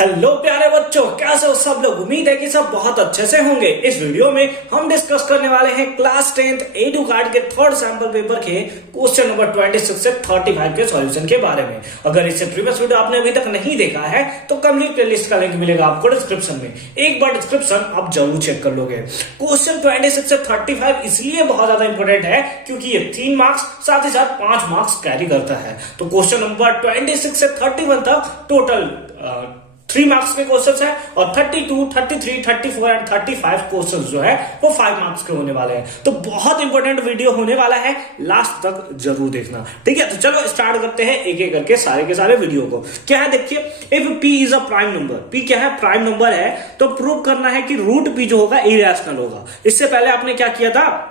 Hello प्यारे बच्चों, कैसे हो सब लोग। उम्मीद है कि सब बहुत अच्छे से होंगे। इस वीडियो में हम डिस्कस करने वाले हैं क्लास 10th एडू कार्ड के थर्ड सैंपल पेपर के क्वेश्चन नंबर 26 से 35 के सॉल्यूशन के बारे में। अगर इससे प्रीवियस वीडियो आपने अभी तक नहीं देखा है तो कंप्लीट प्लेलिस्ट का लिंक मिलेगा आपको डिस्क्रिप्शन में। एक बार डिस्क्रिप्शन आप जरूर चेक कर लोगे। क्वेश्चन 26 से 35 इसलिए बहुत ज्यादा इंपॉर्टेंट है क्योंकि ये 3 मार्क्स साथ ही साथ 5 मार्क्स कैरी करता है। तो क्वेश्चन नंबर 26 से 31 तक टोटल 3 मार्क्स के क्वेश्चंस है और 32, 33, 34 एंड 35 क्वेश्चंस जो है वो 5 मार्क्स के होने वाले हैं। तो बहुत इंपॉर्टेंट वीडियो होने वाला है, लास्ट तक जरूर देखना। ठीक है, तो चलो स्टार्ट करते हैं एक एक करके सारे के सारे वीडियो को। क्या है देखिए, if p is a prime number, p क्या है, प्राइम नंबर है, तो प्रूव करना है कि रूट p जो होगा इरेशनल होगा। इससे पहले आपने क्या किया था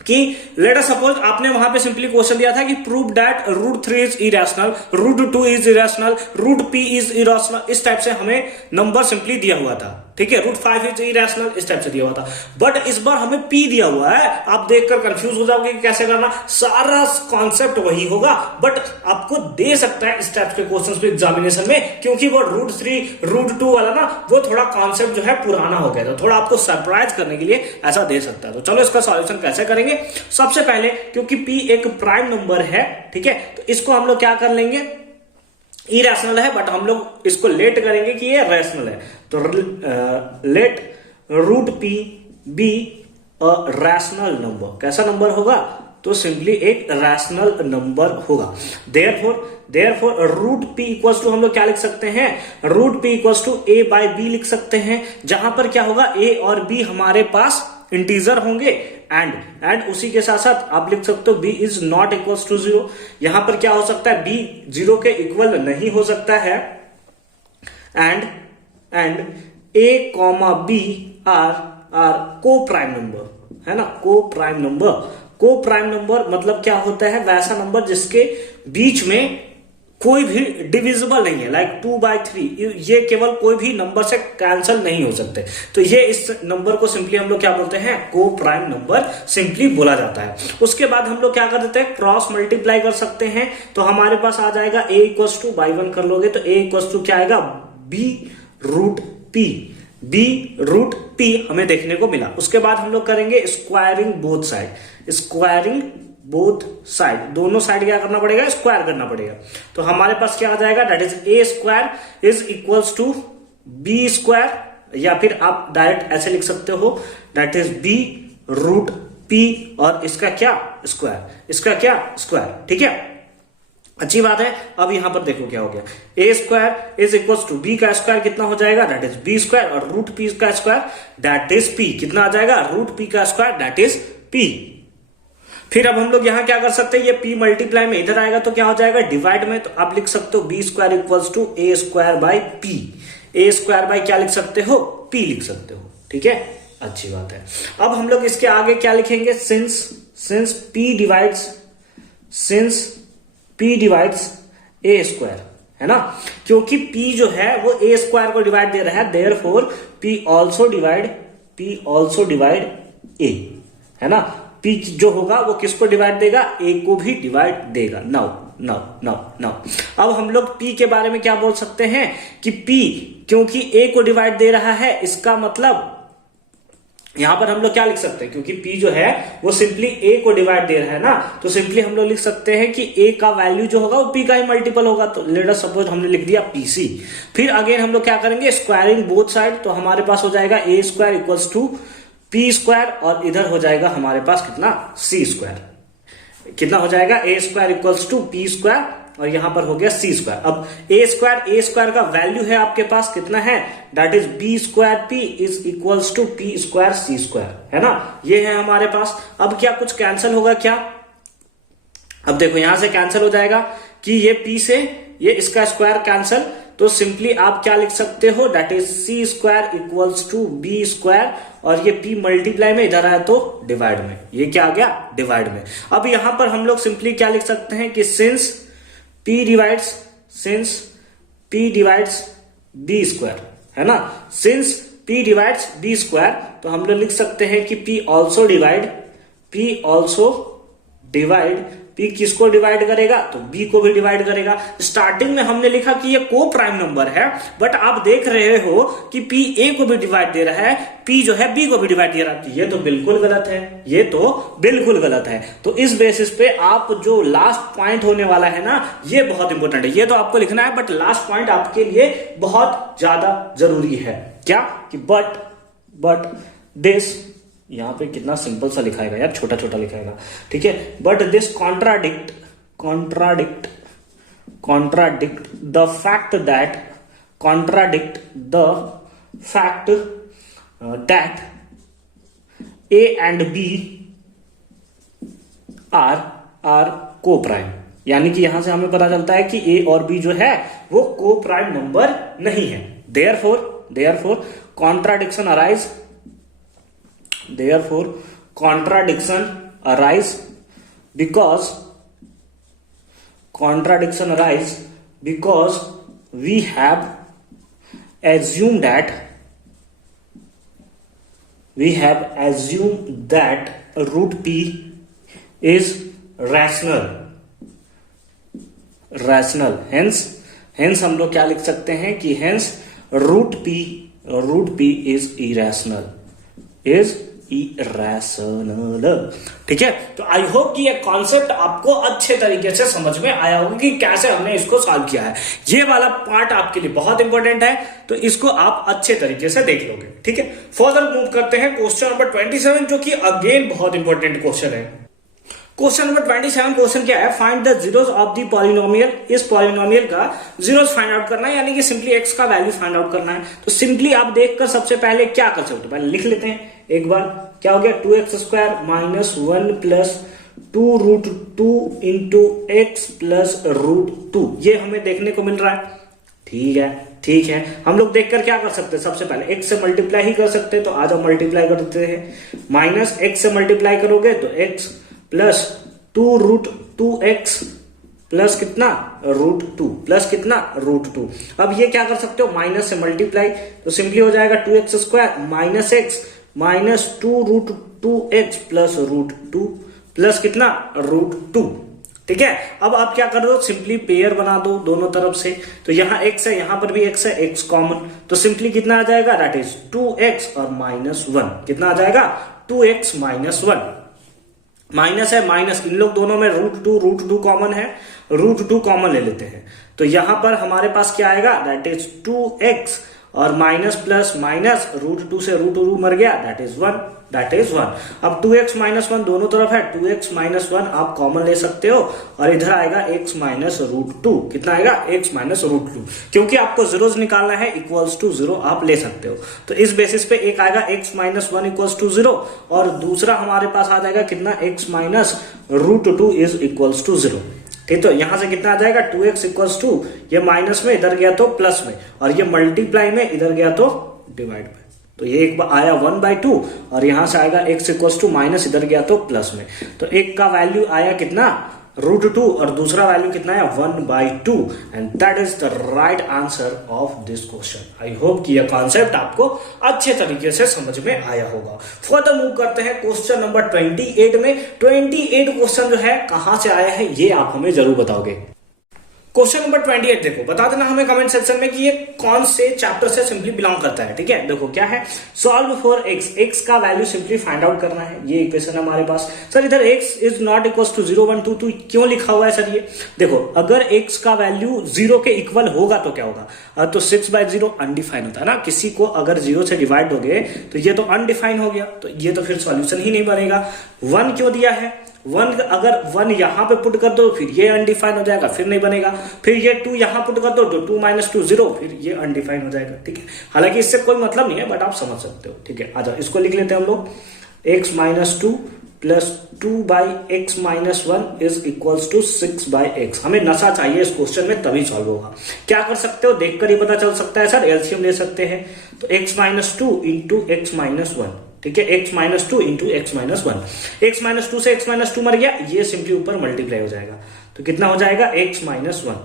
कि लेट अस सपोज आपने वहां पे सिंपली क्वेश्चन दिया था कि prove that root 3 is irrational, root 2 is irrational, root p is irrational. इस टाइप से हमें नंबर सिंपली दिया हुआ था। ठीक है, रूट 5 इज इरेशनल, इस टाइप से दिया हुआ था। बट इस बार हमें p दिया हुआ है। आप देखकर कंफ्यूज हो जाओगे कि कैसे करना। सारा कॉन्सेप्ट वही होगा बट आपको दे सकता है इस टाइप के क्वेश्चंस पे एग्जामिनेशन में, क्योंकि वो रूट 3 रूट 2 वाला ना वो थोड़ा कॉन्सेप्ट जो है पुराना हो गया था। थोड़ा आपको सरप्राइज करने के लिए ऐसा दे सकता है। तो चलो इसका सॉल्यूशन कैसे करेंगे। सबसे पहले क्योंकि p एक प्राइम नंबर है, ठीक है, तो इसको हम लोग क्या कर लेंगे, इरेशनल है बट हम लोग इसको लेट करेंगे कि ये रैशनल है। तो let root p be a rational number. कैसा नंबर होगा, तो सिंपली एक रैशनल नंबर होगा। Therefore root p equals to हम लोग क्या लिख सकते हैं, root p equals to a by b लिख सकते हैं, जहां पर क्या होगा a और b हमारे पास इंटीजर होंगे एंड उसी के साथ साथ आप लिख सकते हो b is not equals to 0। यहां पर क्या हो सकता है, b 0 के इक्वल नहीं हो सकता है and a comma b are coprime number, है ना। को प्राइम नंबर मतलब क्या होता है, वैसा नंबर जिसके बीच में कोई भी डिविजिबल नहीं है, लाइक 2/3। ये केवल कोई भी नंबर से कैंसिल नहीं हो सकते। तो ये इस नंबर को सिंपली हम लोग क्या बोलते हैं, को प्राइम नंबर सिंपली बोला जाता है। उसके बाद हम लोग क्या कर देते हैं, क्रॉस मल्टीप्लाई कर सकते हैं। तो हमारे पास आ जाएगा a इक्वल्स टू बाई 1 कर लोगे तो a इक्वल्स टू क्या आएगा, b रूट p हमें देखने को मिला। उसके बाद हम लोग करेंगे स्क्वायरिंग बोथ साइड, दोनों साइड क्या करना पड़ेगा, स्क्वायर करना पड़ेगा। तो हमारे पास क्या आ जाएगा, that is a square is equals to b square, या फिर आप डायरेक्ट ऐसे लिख सकते हो, that is b root p और इसका क्या स्क्वायर। ठीक है, अच्छी बात है। अब यहां पर देखो क्या हो गया, a square is equals to b का स्क्वायर कितना हो जाएगा, दैट इज b स्क्वायर, और रूट p का स्क्वायर दैट इज p कितना आ जाएगा, रूट p का स्क्वायर दैट इज p। फिर अब हम लोग यहां क्या कर सकते हैं, ये p मल्टीप्लाई में इधर आएगा तो क्या हो जाएगा, डिवाइड में। तो आप लिख सकते हो b square equals to a square by p। a square by क्या लिख सकते हो, p लिख सकते हो। ठीक है, अच्छी बात है। अब हम लोग इसके आगे क्या लिखेंगे, since p divides a square, है ना, क्योंकि p जो है वो a स्क्वायर को डिवाइड दे रहा है। Therefore p also divide a, है ना। p जो होगा वो किसको डिवाइड देगा, a को भी डिवाइड देगा। नाउ अब हम लोग p के बारे में क्या बोल सकते हैं कि p क्योंकि a को डिवाइड दे रहा है, इसका मतलब यहां पर हम लोग क्या लिख सकते हैं, क्योंकि p जो है वो सिंपली a को डिवाइड दे रहा है ना, तो सिंपली हम लोग लिख सकते हैं कि a का वैल्यू जो होगा वो p का ही मल्टीपल होगा। तो लेट अस सपोज हमने लिख दिया pc। फिर अगेन हम लोग क्या करेंगे, स्क्वायरिंग बोथ साइड। तो हमारे पास हो जाएगा a square equals to p square, और इधर हो जाएगा हमारे पास कितना, c स्क्वायर। कितना हो जाएगा, a square equals to p square, और यहां पर हो गया c स्क्वायर। अब a स्क्वायर का वैल्यू है आपके पास कितना है, that is b square p is equals to p square c square, है ना। ये है हमारे पास। अब क्या कुछ कैंसिल होगा क्या, अब देखो यहां से कैंसिल हो जाएगा कि ये p से ये इसका स्क्वायर कैंसिल। तो सिंपली आप क्या लिख सकते हो, that is c square equals to b square, और ये p मल्टीप्लाई में इधर आया तो डिवाइड में, ये क्या आ गया, डिवाइड में। अब यहां पर हम लोग सिंपली क्या लिख सकते हैं कि since p divides b square, है ना। Since p divides b square, तो हम लोग लिख सकते हैं कि p ऑल्सो डिवाइड P किसको डिवाइड करेगा, तो B को भी डिवाइड करेगा। स्टार्टिंग में हमने लिखा कि ये को प्राइम नंबर है, बट आप देख रहे हो कि P A को भी डिवाइड दे रहा है, P जो है B को भी डिवाइड दे रहा है। ये तो बिल्कुल गलत है, ये तो बिल्कुल गलत है। तो इस बेसिस पे आप जो लास्ट पॉइंट होने वाला है ना, ये बहुत इंपॉर्टेंट है। ये तो आपको लिखना है, बट लास्ट पॉइंट आपके लिए बहुत ज्यादा जरूरी है। क्या कि बट दिस, यहां पे कितना सिंपल सा लिखाएगा यार, छोटा छोटा लिखाएगा, ठीक है। But this contradict the fact that A and B are coprime. यानी कि यहां से हमें पता चलता है कि A और B जो है वो को प्राइम नंबर नहीं है। Therefore contradiction arise because we have assumed that root P is rational, hence हम लोग क्या लिख सकते हैं कि hence root P is irrational, ठीक है। तो आई होप कि ये कॉन्सेप्ट आपको अच्छे तरीके से समझ में आया होगा कि कैसे हमने इसको सॉल्व किया है। ये वाला पार्ट आपके लिए बहुत इंपॉर्टेंट है, तो इसको आप अच्छे तरीके से देख लोगे, ठीक है। फर्दर मूव करते हैं क्वेश्चन नंबर 27, जो कि अगेन बहुत इंपॉर्टेंट क्वेश्चन है। क्वेश्चन नंबर 27 क्वेश्चन क्या है, find the zeros of the polynomial. इस पॉलिनोमियल का जीरोस फाइंड आउट करना है, यानी कि सिंपली एक्स का वैल्यू फाइंड आउट करना है। तो सिंपली आप देखकर सबसे पहले क्या कर सकते हो, पहले लिख लेते हैं एक बार। क्या हो गया, 2x² minus 1 plus 2√2 into x plus √2, ये हमें देखने को मिल रहा है। ठीक है, हम लोग देखकर क्या कर सकते हैं, सबसे पहले x से मल्टीप्लाई ही कर सकते हैं, तो आज हम मल्टीप्लाई करते हैं। माइनस x से मल्टीप्लाई करोगे तो x प्लस 2√2x प्लस कितना √2 प्लस कितना √2। अब ये क्या कर सकते हो, माइनस से मल्टीप्लाई, तो सिंपली हो जाएगा 2x² minus x minus 2√2x plus √2 plus कितना √2, ठीक है। अब आप क्या कर दो, सिंपली पेयर बना दो दोनों तरफ से। तो यहाँ x है, यहां पर भी x है, x कॉमन, तो सिंपली कितना आ जाएगा, दैट इज 2x और -1। कितना आ जाएगा, 2x माइनस 1। माइनस है माइनस, इन लोग दोनों में √2 कॉमन है, √2 कॉमन ले लेते हैं। तो यहां पर हमारे पास क्या आएगा, दैट इज 2x और माइनस प्लस माइनस √2 से √2 मर गया, दैट इज 1। अब 2x माइनस 1 दोनों तरफ है, 2x माइनस 1 आप कॉमन ले सकते हो, और इधर आएगा x माइनस √2। कितना आएगा, x माइनस √2। क्योंकि आपको जीरोस निकालना है, इक्वल्स टू 0 आप ले सकते हो। तो इस बेसिस पे एक आएगा x माइनस 1 इक्वल्स टू 0, और दूसरा हमारे पास आ जाएगा कितना, x minus √2 is equals to 0। ठीक, तो यहां से कितना आ जाएगा, 2x इक्वल्स टू, ये माइनस में इधर गया तो प्लस में, और ये मल्टीप्लाई में इधर गया तो डिवाइड में। तो ये एक बार आया 1/2, और यहां से आएगा x इक्वल्स टू माइनस, इधर गया तो प्लस में। तो एक का वैल्यू आया कितना, √2, और दूसरा वैल्यू कितना है, 1/2, and that is the right answer of this question. I hope कि यह कॉन्सेप्ट आपको अच्छे तरीके से समझ में आया होगा। फर्दर मूव करते हैं क्वेश्चन नंबर 28 में। 28 क्वेश्चन जो है कहां से आया है, ये आप हमें जरूर बताओगे। क्वेश्चन नंबर 28 देखो, बता देना हमें कमेंट सेक्शन में कि ये कौन से चैप्टर से सिंपली बिलोंग करता है। ठीक है, देखो क्या है, सॉल्व फॉर x का वैल्यू सिंपली फाइंड आउट करना है। ये इक्वेशन है हमारे पास। सर इधर x is not equal to 0, 1, 2 2 क्यों लिखा हुआ है सर? ये देखो, अगर x का वैल्यू 0 के इक्वल होगा तो क्या होगा, तो 6/0 अनडिफाइन होता है ना। किसी को अगर 0 से डिवाइड दोगे तो ये तो अनडिफाइन हो गया, तो ये तो फिर सॉल्यूशन ही नहीं बनेगा। 1 क्यों दिया है, 1 अगर 1 यहां पे पुट कर दो फिर ये अनडिफाइन हो जाएगा, फिर नहीं बनेगा। फिर ये 2 यहां पुट कर दो तो 2 - 2 0, फिर ये अनडिफाइन हो जाएगा। ठीक है, हालांकि इससे कोई मतलब नहीं है, बट आप समझ सकते हो। ठीक है, आ जाओ इसको लिख लेते हैं हम लोग। x - 2 plus 2/x - 1 is equals to 6/x। हमें नशा चाहिए इस क्वेश्चन में, तभी सॉल्व होगा। क्या कर सकते हो, देखकर ही पता चल सकता है सर, एलसीएम ले सकते हैं। तो x - 2 इंटू x - 1, ठीक है, x - 2 इंटू x - 1। x - 2 से x - 2 मर गया, ये सिंपली ऊपर मल्टीप्लाई हो जाएगा, तो कितना हो जाएगा, x - 1।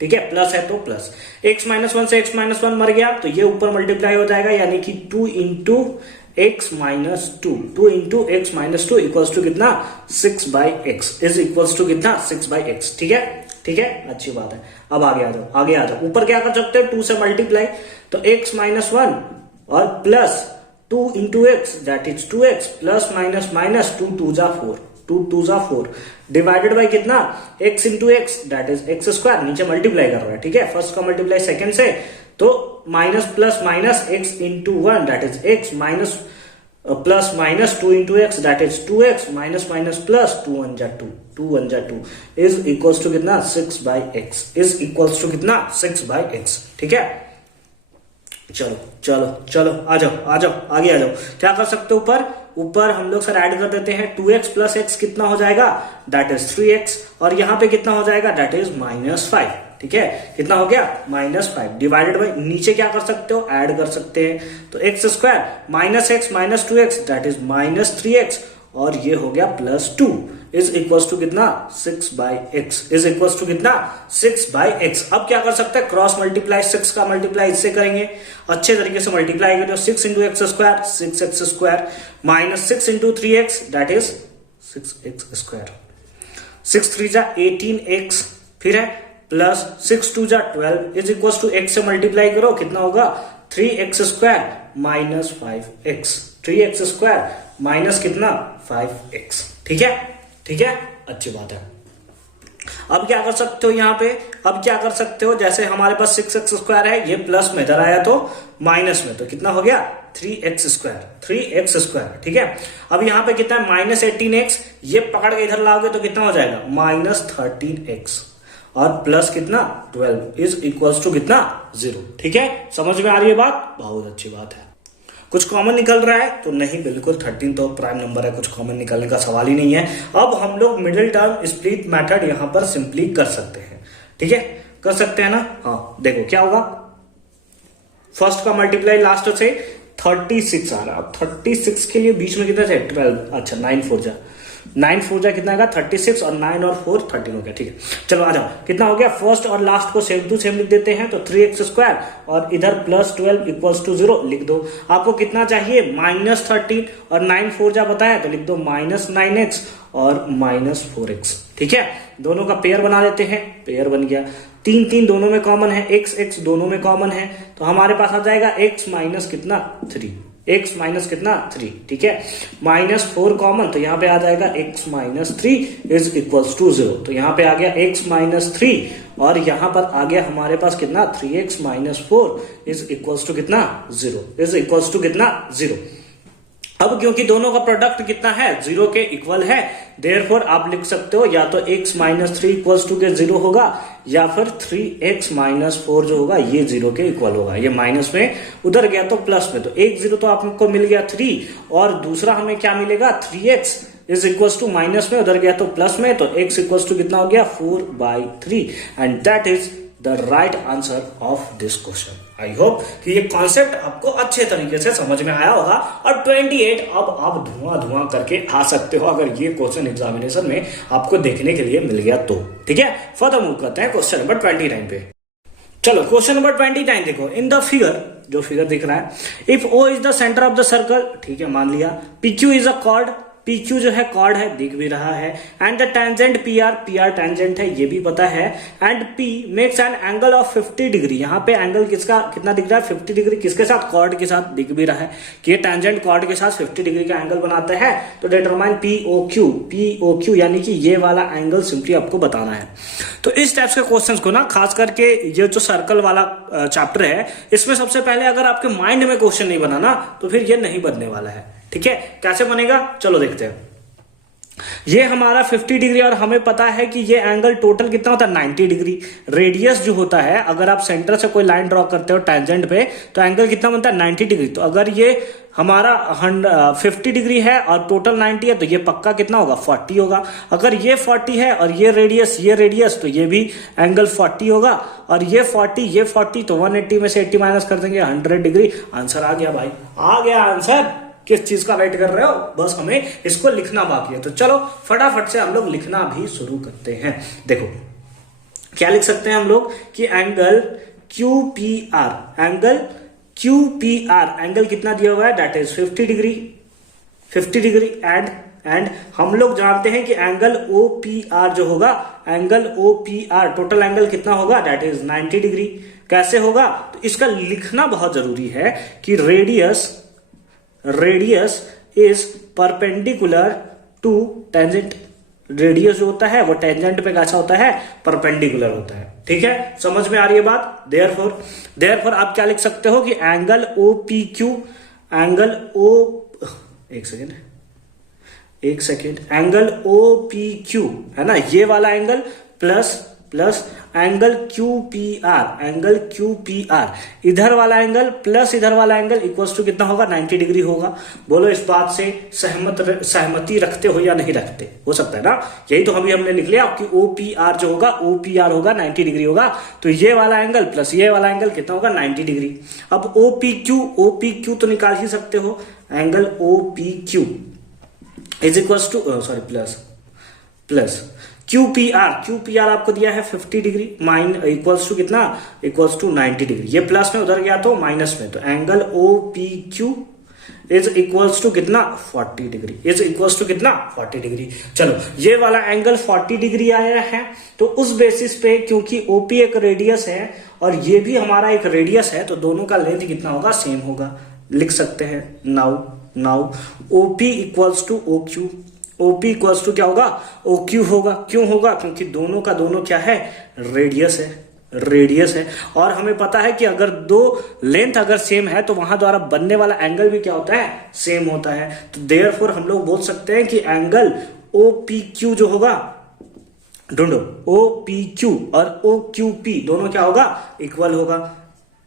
ठीक है, प्लस है तो प्लस, x - 1 से x - 1 मर गया, तो ये ऊपर मल्टीप्लाई हो जाएगा, यानी कि 2 into x minus two into x minus two equals to कितना 6/x इज इक्वल्स टू कितना 6/x। ठीक है, ठीक है, अच्छी बात है। अब आगे आ जाओ, आगे आ जाओ। ऊपर क्या कर सकते हो, 2 से मल्टीप्लाई, तो x माइनस 1 और plus 2 into x that is 2x plus minus minus 2 2 जा 4, 2 2 जा 4 डिवाइडेड बाई कितना x into x that is x square, नीचे मल्टीप्लाई कर रहा है। ठीक है, फर्स्ट का मल्टीप्लाई सेकंड से, तो minus plus minus x into 1 that is x minus plus minus 2 into x that is 2x minus minus plus 2 1 जा 2, 2 1 जा 2 इज इक्वल्स टू कितना 6/x, इज इक्वल्स टू कितना 6/x। ठीक है, चलो चलो चलो आ जाओ आ जाओ, आगे आ जाओ। क्या कर सकते हो, ऊपर हम लोग सर ऐड कर देते हैं, 2x प्लस x कितना हो जाएगा दैट इज 3x, और यहां पे कितना हो जाएगा दैट इज -5। ठीक है, कितना हो गया -5 डिवाइडेड बाई, नीचे क्या कर सकते हो ऐड कर सकते हैं, तो x square minus x minus 2x that is -3x, और ये हो गया +2 इज इक्वल्स टू कितना 6/x, इज इक्वल्स टू कितना 6/x। अब क्या कर सकते हैं, क्रॉस मल्टीप्लाई, 6 का मल्टीप्लाई इससे करेंगे, अच्छे तरीके से मल्टीप्लाई करें, 6 into x square 6x square minus 6 into 3x that is 6x square, 6 3 जा 18x, फिर है प्लस 6 2 जा 12 इज इक्वल्स टू x से मल्टीप्लाई करो, कितना होगा 3x square minus 5x, 3x square minus कितना 5x। ठीक है, ठीक है, अच्छी बात है। अब क्या कर सकते हो यहाँ पे, अब क्या कर सकते हो, जैसे हमारे पास 6x स्क्वायर है, ये प्लस में इधर आया तो माइनस में, तो कितना हो गया 3x स्क्वायर, 3x स्क्वायर। ठीक है, अब यहाँ पे कितना है -18x, ये पकड़ के इधर लाओगे तो कितना हो जाएगा -13x, और प्लस कितना 12 इज इक्वल्स टू कितना 0। ठीक है, समझ में आ रही है बात, बहुत अच्छी बात है। कुछ कॉमन निकल रहा है तो नहीं, बिल्कुल 13 तो प्राइम नंबर है, कुछ कॉमन निकलने का सवाल ही नहीं है। अब हम लोग मिडिल टर्म स्प्लिट मेथड यहां पर सिंपली कर सकते हैं। ठीक है, कर सकते हैं ना। हाँ, देखो क्या होगा, फर्स्ट का मल्टीप्लाई लास्ट से 36 आ रहा है, अब 36 के लिए बीच में कितना है 12, अच्छा 9 4 जा कितना आएगा 36, और 9 और 4 13 हो गया। ठीक है, चलो आ जाओ, कितना हो गया, फर्स्ट और लास्ट को सेम टू सेम लिख देते हैं, तो 3x स्क्वायर और इधर +12 इक्वल्स टू 0 लिख दो। आपको कितना चाहिए -13 और 9 4 जा बताया, तो लिख दो -9x और -4x। ठीक है, दोनों का पेयर बना देते हैं, पेयर बन गया, 3 3 दोनों में कॉमन है, x दोनों में कॉमन है, तो हमारे पास आ जाएगा x माइनस कितना 3, x माइनस कितना 3। ठीक है, -4 कॉमन, तो यहाँ पे आ जाएगा x minus 3 is equals to 0, तो यहाँ पे आ गया x माइनस 3, और यहाँ पर आ गया हमारे पास कितना 3x minus 4 is equals to कितना 0, इज इक्वल्स टू कितना 0। अब क्योंकि दोनों का प्रोडक्ट कितना है 0 के इक्वल है, देयरफॉर आप लिख सकते हो या तो x माइनस 3 इक्वल्स टू के 0 होगा, या फिर 3x माइनस 4 जो होगा ये 0 के इक्वल होगा। ये माइनस में उधर गया तो प्लस में, तो एक 0 तो आपको मिल गया 3, और दूसरा हमें क्या मिलेगा 3x is equals to minus में उधर गया तो प्लस में, तो x इक्वल्स टू कितना हो गया 4/3, and that is the right answer of this question. I hope कि ये कॉन्सेप्ट आपको अच्छे तरीके से समझ में आया होगा, और 28 अब आप धुआं करके आ सकते हो अगर ये क्वेश्चन एग्जामिनेशन में आपको देखने के लिए मिल गया तो। ठीक है, फर्दर मूव करते हैं क्वेश्चन नंबर 29 पे। चलो क्वेश्चन नंबर 29 देखो, इन द फिगर, जो फिगर दिख रहा है, if O is the centre of the circle, ठीक है मान लिया, PQ is a cord, PQ जो है कॉर्ड है, दिख भी रहा है, and the tangent PR tangent है, ये भी पता है, and P makes an angle of 50 degree, यहाँ पे एंगल किसका कितना दिख रहा है 50 डिग्री, किसके साथ कॉर्ड के साथ, दिख भी रहा है कि ये टेंजेंट कॉर्ड के साथ 50 डिग्री का एंगल बनाते हैं, तो डिटरमाइन POQ यानी कि ये वाला एंगल सिंपली आपको बताना है। तो इस टाइप्स के क्वेश्चंस को ना, खास करके ये जो सर्कल वाला चैप्टर है, इसमें सबसे पहले अगर आपके माइंड में क्वेश्चन नहीं बना ना, तो फिर ये नहीं बनने वाला है। ठीक है, कैसे बनेगा चलो देखते हैं। ये हमारा 50 डिग्री, और हमें पता है कि ये एंगल टोटल कितना होता है 90 डिग्री। रेडियस जो होता है, अगर आप सेंटर से कोई लाइन ड्रॉ करते हो टेंजेंट पे, तो एंगल कितना बनता है 90 डिग्री। तो अगर ये हमारा 50 डिग्री है और टोटल 90 है, तो ये पक्का कितना होगा 40 होगा। अगर ये 40 है और ये रेडियस, तो ये भी एंगल 40 होगा, और ये 40 तो 180 में से 80 माइनस कर देंगे 100 डिग्री। आंसर आ गया भाई, आ गया आंसर। किस चीज का वेट कर रहे हो, बस हमें इसको लिखना बाकी है। तो चलो फटाफट से हम लोग लिखना भी शुरू करते हैं। देखो क्या लिख सकते हैं हम लोग कि एंगल QPR QPR एंगल कितना दिया हुआ है, that is 50 degree, 50 degree. And हम लोग जानते हैं कि एंगल OPR जो होगा, एंगल OPR टोटल एंगल कितना होगा, दैट इज 90 डिग्री। कैसे होगा, तो इसका लिखना बहुत जरूरी है कि radius is perpendicular to tangent. Radius जो होता है वो टेंजेंट पे कैसा होता है, परपेंडिकुलर होता है। ठीक है, समझ में आ रही है बात। देयरफॉर आप क्या लिख सकते हो कि एंगल OPQ, एंगल एक सेकेंड, एंगल OPQ है ना, ये वाला एंगल प्लस एंगल QPR, इधर वाला एंगल प्लस इधर वाला एंगल इक्वल्स टू कितना होगा, 90 डिग्री होगा। बोलो इस बात से सहमति रखते हो या नहीं रखते, हो सकता है ना। यही तो हमने लिख लिया कि OPR जो होगा, OPR होगा 90 डिग्री होगा, तो ये वाला एंगल प्लस ये वाला एंगल कितना होगा, 90 डिग्री। अब OPQ तो निकाल ही सकते हो, angle OPQ is equals to plus QPR आपको दिया है 50 डिग्री, इक्वल्स टू कितना, इक्वल्स टू 90 डिग्री। ये प्लस में उधर गया तो माइनस में, तो angle OPQ is equals to कितना, 40 डिग्री, इज इक्वल्स टू कितना, 40 डिग्री। चलो ये वाला एंगल 40 डिग्री आया है, तो उस बेसिस पे क्योंकि OP एक रेडियस है और ये भी हमारा एक रेडियस है, तो दोनों का लेंथ कितना होगा, सेम होगा। लिख सकते हैं now OP equals to OQ, OP equals to क्या होगा, OQ होगा। क्यों होगा, क्योंकि दोनों का दोनों क्या है, रेडियस है। और हमें पता है कि अगर दो लेंथ अगर सेम है तो वहां द्वारा बनने वाला एंगल भी क्या होता है, सेम होता है। तो देयरफॉर हम लोग बोल सकते हैं कि एंगल OPQ जो होगा, ढूंढो, OPQ और OQP दोनों क्या होगा, इक्वल होगा।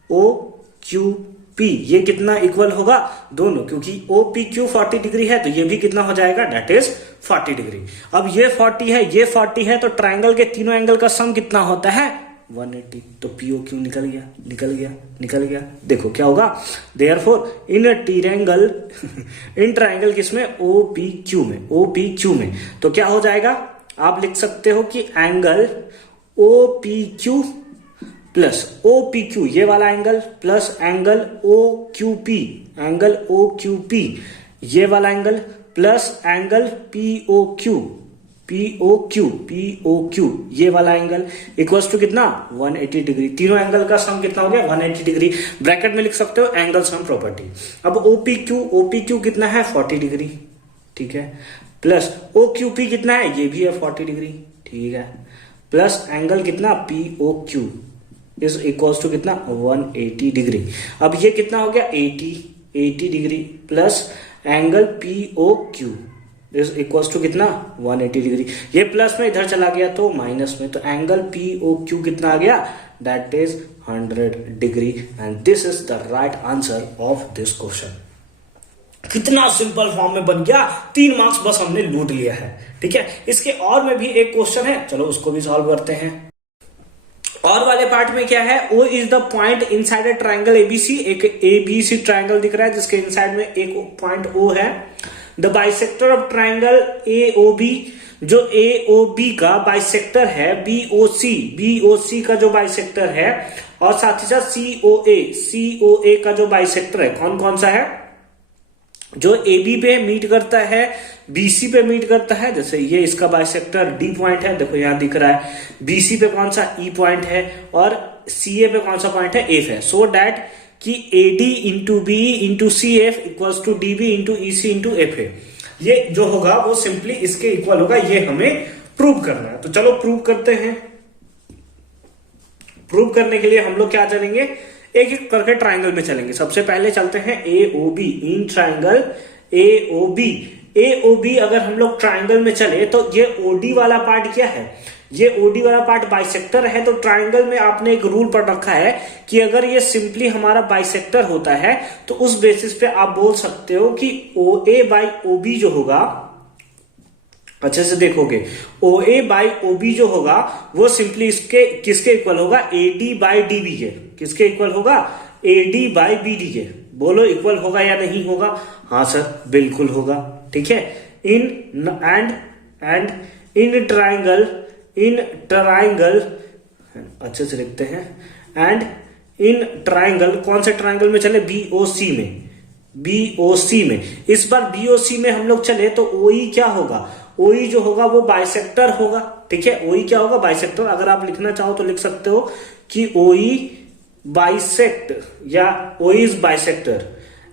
OQP ये कितना इक्वल होगा, दोनों, क्योंकि OPQ 40 डिग्री है तो ये भी कितना हो जाएगा, दैट इज 40 डिग्री। अब ये 40 है, ये 40 है, तो ट्रायंगल के तीनों एंगल का सम कितना होता है, 180। तो POQ निकल गया। देखो क्या होगा, देयरफॉर इन ट्रायंगल किसमें, OPQ में तो क्या हो जाएगा, आप लिख सकते हो कि एंगल OPQ प्लस OPQ ये वाला एंगल प्लस एंगल OQP ये वाला एंगल प्लस एंगल POQ ये वाला एंगल इक्वल्स टू कितना, 180 डिग्री। तीनों एंगल का सम कितना हो गया, 180 डिग्री। ब्रैकेट में लिख सकते हो एंगल सम प्रॉपर्टी। अब OPQ कितना है, 40 डिग्री, ठीक है, प्लस OQP कितना है, ये भी है 40 डिग्री, ठीक है, प्लस एंगल कितना, POQ इज इक्वल्स टू कितना, 180 डिग्री। अब ये कितना हो गया, 80 degree plus angle POQ is equals to कितना, 180 डिग्री। ये प्लस में इधर चला गया तो माइनस में, तो एंगल POQ कितना आ गया, that is 100 degree. And this is the right answer of this question. कितना सिंपल फॉर्म में बन गया, 3 मार्क्स बस हमने लूट लिया है। ठीक है, इसके और में भी एक क्वेश्चन है, चलो उसको भी सॉल्व करते हैं। और वाले पार्ट में क्या है, O is the point inside a triangle ABC। एक ABC ट्राइंगल दिख रहा है जिसके इनसाइड में एक पॉइंट O है। The bisector of triangle AOB, जो AOB का बाइसेक्टर है BOC का जो बाइसेक्टर है, और साथ ही साथ COA का जो बाइसेक्टर है, कौन कौन सा है, जो AB पे मीट करता है, BC पे मीट करता है। जैसे ये इसका बाइसेक्टर D पॉइंट है, देखो यहां दिख रहा है। BC पे कौन सा E पॉइंट है और CA पे कौन सा पॉइंट है, F है। सो दैट कि AD into B into CF equals to DB into EC into F है। ये जो होगा वो सिंपली इसके इक्वल होगा, ये हमें प्रूव करना है। तो चलो प्रूव करते हैं। प्रूव करने के लिए हम लोग क्या चलेंगे, एक एक करके ट्राइंगल में चलेंगे। सबसे पहले चलते हैं AOB, इन ट्राइंगल AOB अगर हम लोग ट्राइंगल में चले तो ये OD वाला पार्ट क्या है, ये OD वाला पार्ट बाइसेक्टर है। तो ट्राइंगल में आपने एक रूल पढ़ रखा है कि अगर ये सिंपली हमारा बाइसेक्टर होता है तो उस बेसिस पे आप बोल सकते हो कि OA बाई OB जो होगा, अच्छे से देखोगे, OA बाई OB जो होगा वो सिंपली इसके किसके इक्वल होगा, AD बाई DB के। किसके इक्वल होगा, AD बाई BD के। बोलो इक्वल होगा या नहीं होगा, हाँ सर बिल्कुल होगा। ठीक है, इन ट्राइंगल अच्छे से लिखते हैं, एंड इन ट्राइंगल, कौन से ट्राइंगल में चले, बीओसी में, बीओसी में। इस बार बीओसी में हम लोग चले तो ओई क्या होगा, ओई जो होगा वो बाइसेक्टर होगा, ठीक है। ओई क्या होगा, बाइसेक्टर। अगर आप लिखना चाहो तो लिख सकते हो कि ओई बाइसेक्ट या ओई इज बाइसेक्टर,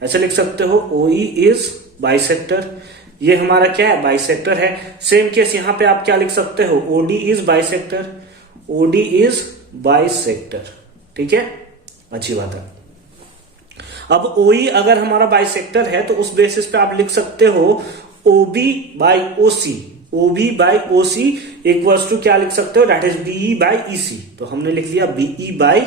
ऐसे लिख सकते हो, ओई इज बाइसेक्टर। ये हमारा क्या है, बाइसेक्टर है। सेम केस यहां पे आप क्या लिख सकते हो, OD is bisector, OD is bisector, ठीक है, अच्छी बात है। अब ओई अगर हमारा बाइसेक्टर है तो उस बेसिस पे आप लिख सकते हो OB by OC, OB by OC equals to क्या लिख सकते हो, that is BE by EC. तो हमने लिख लिया BE by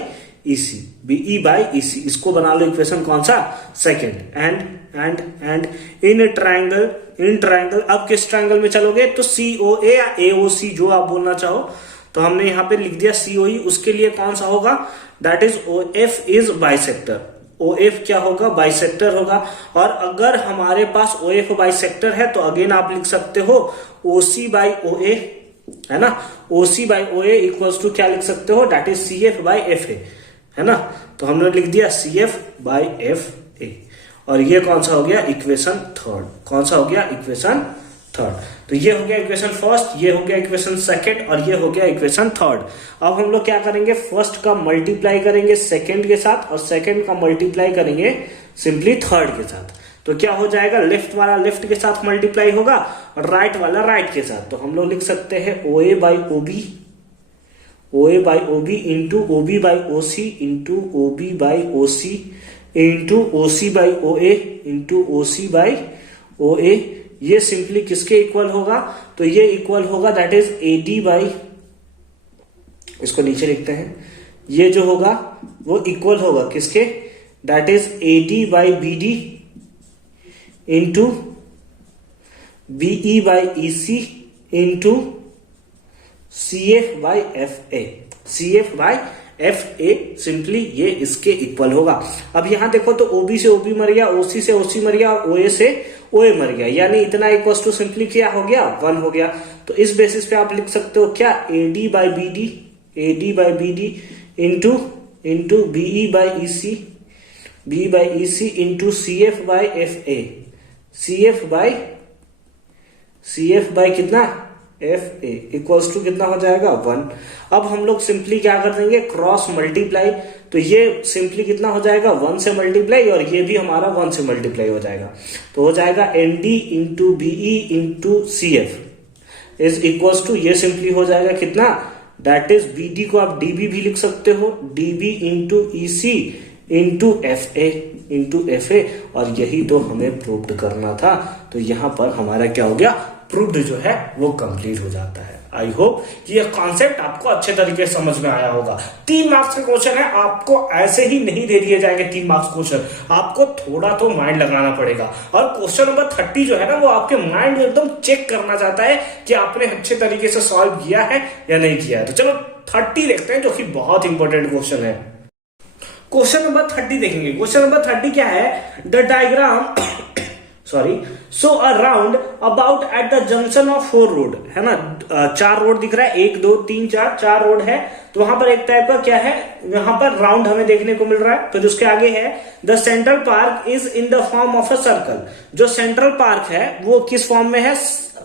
EC, BE by EC. इसको बना लो इक्वेशन कौन सा, second. And in triangle, in triangle, अब किस ट्राइंगल में चलोगे तो सीओए या एओसी जो आप बोलना चाहो। तो हमने यहां पे लिख दिया सीओई, उसके लिए कौन सा होगा, that is of is bisector. Of क्या होगा, बाइसेक्टर होगा। और अगर हमारे पास ओएफ बाइसेक्टर है तो अगेन आप लिख सकते हो ओसी बाई ओए, है ना, ओसी बाई ओए इक्वल्स टू क्या लिख सकते हो, that is CF by F ए, है ना। तो हमने लिख दिया सीएफ बाई एफ ए। और ये कौन सा हो गया, इक्वेशन थर्ड। कौन सा हो गया, इक्वेशन थर्ड। तो ये हो गया इक्वेशन फर्स्ट, ये हो गया इक्वेशन सेकंड और ये हो गया इक्वेशन थर्ड। अब हम लोग क्या करेंगे, फर्स्ट का मल्टीप्लाई करेंगे सेकंड के साथ और सेकंड का मल्टीप्लाई करेंगे सिंपली थर्ड के साथ। तो क्या हो जाएगा, लेफ्ट वाला लेफ्ट के साथ मल्टीप्लाई होगा और राइट वाला राइट के साथ। तो हम लोग लिख सकते हैं ओए by OB, OA by OB into OB by OC into OB by OC into OC by OA into OC by OA. ये सिंपली किसके इक्वल होगा, तो ये इक्वल होगा दैट इज एडी बाई, इसको नीचे लिखते हैं, ये जो होगा वो इक्वल होगा किसके, that is AD by BD into BE by EC into CF by F A, CF by F A. Simply ये इसके इक्वल होगा। अब यहां देखो तो ओबी से ओबी मर गया, ओसी से ओसी मर गया, ओए से ओए मर गया, यानी इतना इक्वल टू सिंपली क्या हो गया, 1 हो गया। तो इस बेसिस पे आप लिख सकते हो क्या, AD by BD, AD by BD into BE by EC, B by EC into CF by F A, CF by कितना, एफ ए इक्वल्स टू कितना हो जाएगा, 1। अब हम लोग सिंपली क्या कर देंगे, क्रॉस मल्टीप्लाई। तो ये सिंपली कितना हो जाएगा, 1 से मल्टीप्लाई और ये भी हमारा 1 से मल्टीप्लाई हो जाएगा। तो हो जाएगा ND into BE into CF is equals to, ये सिंपली हो जाएगा कितना, दैट इज बीडी को आप डीबी भी लिख सकते हो, dB into EC into F A. और यही तो हमें प्रूव्ड करना था। तो यहां पर हमारा क्या हो गया, प्रूव्ड जो है वो कंप्लीट हो जाता है। आई होप कि ये कॉन्सेप्ट आपको अच्छे तरीके से समझ में आया होगा। 3 मार्क्स के क्वेश्चन है, आपको ऐसे ही नहीं दे दिए जाएंगे 3 मार्क्स क्वेश्चन, आपको थोड़ा तो माइंड लगाना पड़ेगा। और क्वेश्चन नंबर 30 जो है ना, वो आपके माइंड एकदम चेक करना चाहता है कि आपने अच्छे तरीके से सॉल्व किया है या नहीं किया है। तो चलो 30 देखते हैं, जो कि बहुत इंपॉर्टेंट क्वेश्चन है। क्वेश्चन नंबर 30 देखेंगे। क्वेश्चन नंबर 30 क्या है, the diagram so a round about at the junction of 4 road, है ना, 4 रोड दिख रहा है, 1 2 3 4 रोड है। तो वहां पर एक टाइप का क्या है, यहां पर राउंड हमें देखने को मिल रहा है। फिर उसके आगे है the central park is in the form of a circle. जो सेंट्रल पार्क है वो किस फॉर्म में है,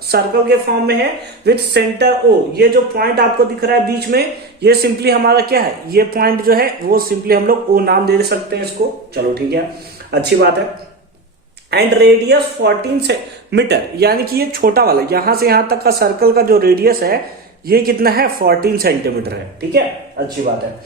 सर्कल के फॉर्म में है विथ सेंटर ओ। ये जो पॉइंट आपको दिख रहा है बीच में, ये सिंपली हमारा क्या है, ये पॉइंट जो है वो सिंपली हम लोग ओ नाम दे सकते हैं इसको। चलो ठीक है, अच्छी बात है। एंड रेडियस 14 मीटर, यानी कि ये छोटा वाला यहां से यहां तक का सर्कल का जो रेडियस है ये कितना है, 14 सेंटीमीटर है। ठीक है, अच्छी बात है।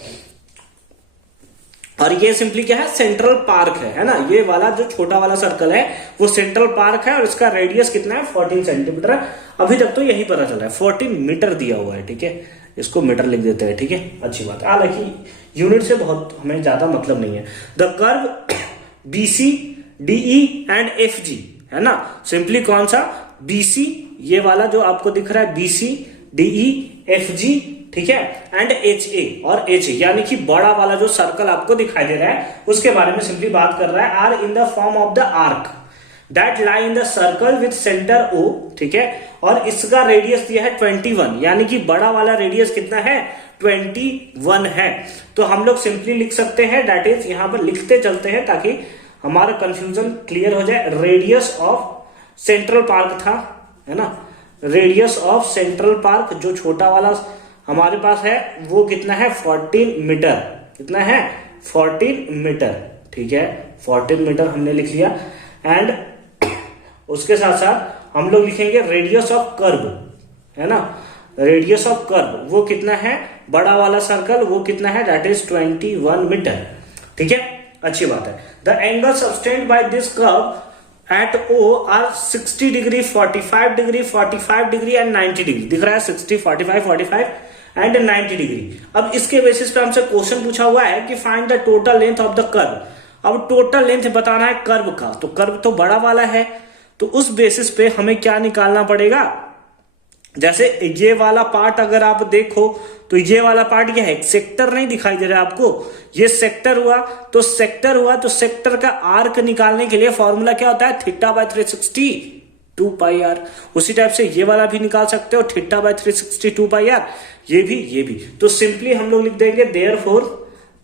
और ये सिंपली क्या है, सेंट्रल पार्क है ना, ये वाला जो छोटा वाला सर्कल है वो सेंट्रल पार्क है और इसका रेडियस कितना है, 14 सेंटीमीटर है। अभी तक तो यही पता चला है, 14 मीटर दिया हुआ है। ठीक है, इसको मीटर लिख देते हैं। ठीक है, अच्छी बात है। हालांकि यूनिट से बहुत हमें ज्यादा मतलब नहीं है। The curve BC DE and F G, है ना, सिंपली कौन सा, बीसी, ये वाला जो आपको दिख रहा है बीसी डीई एफ जी, ठीक है, एंड एच ए और एच ए, यानी कि बड़ा वाला जो सर्कल आपको दिखाई दे रहा है उसके बारे में सिंपली बात कर रहा है। Are in the form of the arc, that lie in the circle with centre O, ठीक है, और इसका रेडियस दिया है 21, यानी कि बड़ा वाला रेडियस कितना है 21 है। तो हम लोग सिंपली लिख सकते हैं, दैट इज यहां पर लिखते चलते हैं ताकि हमारा कंफ्यूजन क्लियर हो जाए। रेडियस ऑफ सेंट्रल पार्क था, है ना, रेडियस ऑफ सेंट्रल पार्क जो छोटा वाला हमारे पास है वो कितना है 14 मीटर, कितना है 14 मीटर, ठीक है, 14 मीटर हमने लिख लिया। एंड उसके साथ साथ हम लोग लिखेंगे रेडियस ऑफ कर्व, है ना, रेडियस ऑफ कर्व वो कितना है, बड़ा वाला सर्कल वो कितना है, दैट इज 21 मीटर, ठीक है, अच्छी बात है। The angle subtended by this curve at O are 60 degree, 45 degree, 45 degree and 90 degree, दिख रहा है 60, 45, 45 एंड 90 डिग्री। अब इसके बेसिस पे हमसे क्वेश्चन पूछा हुआ है कि find the total length of the curve. अब टोटल लेंथ बताना है कर्व का, तो कर्व तो बड़ा वाला है, तो उस बेसिस पे हमें क्या निकालना पड़ेगा, जैसे ये वाला पार्ट अगर आप देखो तो ये वाला पार्ट क्या है, सेक्टर नहीं दिखाई दे रहा है आपको, ये सेक्टर हुआ, तो सेक्टर हुआ, तो सेक्टर का आर्क निकालने के लिए फॉर्मूला क्या होता है, थीटा बाय 360 2 पाई आर। उसी टाइप से ये वाला भी निकाल सकते हो, थीटा बाय 360 2 पाई आर, ये भी। तो सिंपली हम लोग लिख देंगे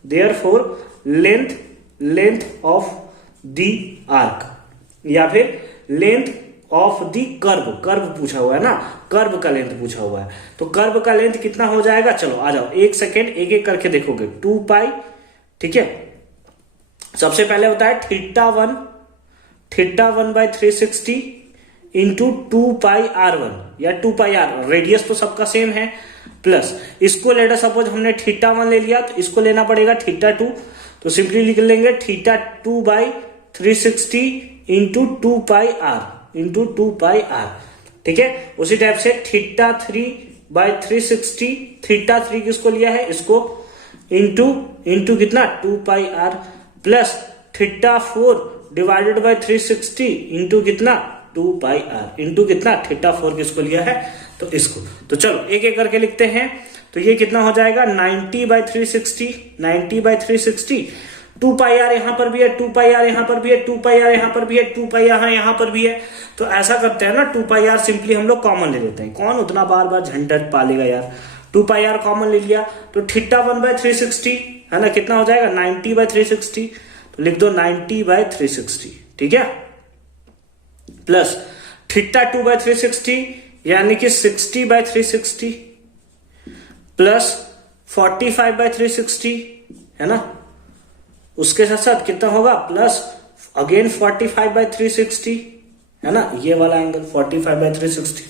therefore length of the arc, या फिर लेंथ ऑफ द कर्व पूछा हुआ है ना, कर्व का लेंथ पूछा हुआ है, तो कर्व का लेंथ कितना हो जाएगा, चलो आ जाओ, एक सेकेंड एक एक करके देखोगे, 2 पाई, ठीक है, सबसे पहले होता है theta one by 360 into 2 pi R1 या 2 पाई R, रेडियस तो सबका सेम है, प्लस इसको लेटर सपोज हमने θ1 ले लिया तो इसको लेना पड़ेगा θ2, तो सिंपली लिख लेंगे θ2 by 360 into 2 pi R into 2 pi R, ठीक है। उसी टाइप से θ3 बाई 360, θ3 किसको लिया है, इसको इंटू कितना 2 pi R, plus θ4 divided by 360 into कितना 2 पाई R, इंटू कितना θ4 किसको लिया है, तो इसको। तो चलो एक एक करके लिखते हैं, तो ये कितना हो जाएगा 90 बाई 360, 2 पाई आर यहां पर भी है, 2 पाई आर यहां पर भी है, 2 पाई आर यहां पर भी है, 2 पाई यहां पर भी है। तो ऐसा करते हैं ना, 2 पाई आर सिंपली हम लोग कॉमन ले लेते हैं, कौन उतना बार बार झंझट पालेगा यार, 2 पाई आर कॉमन ले लिया, तो θ1 बाई 360 है ना, कितना हो जाएगा 90 बाई 360, तो लिख दो 90 बाई 360, ठीक है, प्लस θ2 बाई 360 यानी कि 60 बाई 360, प्लस 45 बाई 360, है ना, उसके साथ साथ कितना होगा, प्लस अगेन 45 बाई 360, है ना, ये वाला एंगल 45 बाई 360,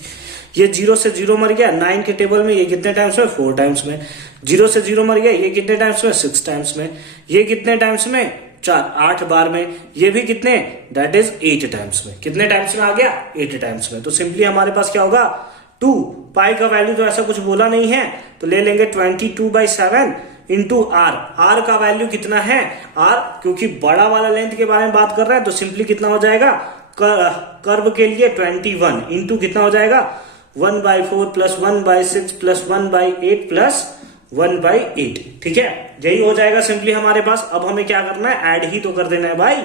ये 0 से 0 मर गया 9 के टेबल में, ये कितने टाइम्स में 4 टाइम्स में, 0 से 0 मर गया, ये कितने टाइम्स में 6 टाइम्स में, ये कितने टाइम्स में 8 बार में, ये भी कितने, दैट इज 8 टाइम्स में, कितने टाइम्स में आ गया 8 टाइम्स में। तो सिंपली हमारे पास क्या होगा, 2 पाई का वैल्यू तो ऐसा कुछ बोला नहीं है, तो ले लेंगे 22 बाई 7 इंटू आर का वैल्यू कितना है, आर क्योंकि बड़ा वाला लेंथ के बारे में बात कर रहे हैं, तो सिंपली कितना हो जाएगा, कर्व के लिए 21 इंटू कितना हो जाएगा 1/4 प्लस 1/6 प्लस 1/8 प्लस 1/8, ठीक है, यही हो जाएगा सिंपली हमारे पास। अब हमें क्या करना है, ऐड ही तो कर देना है भाई,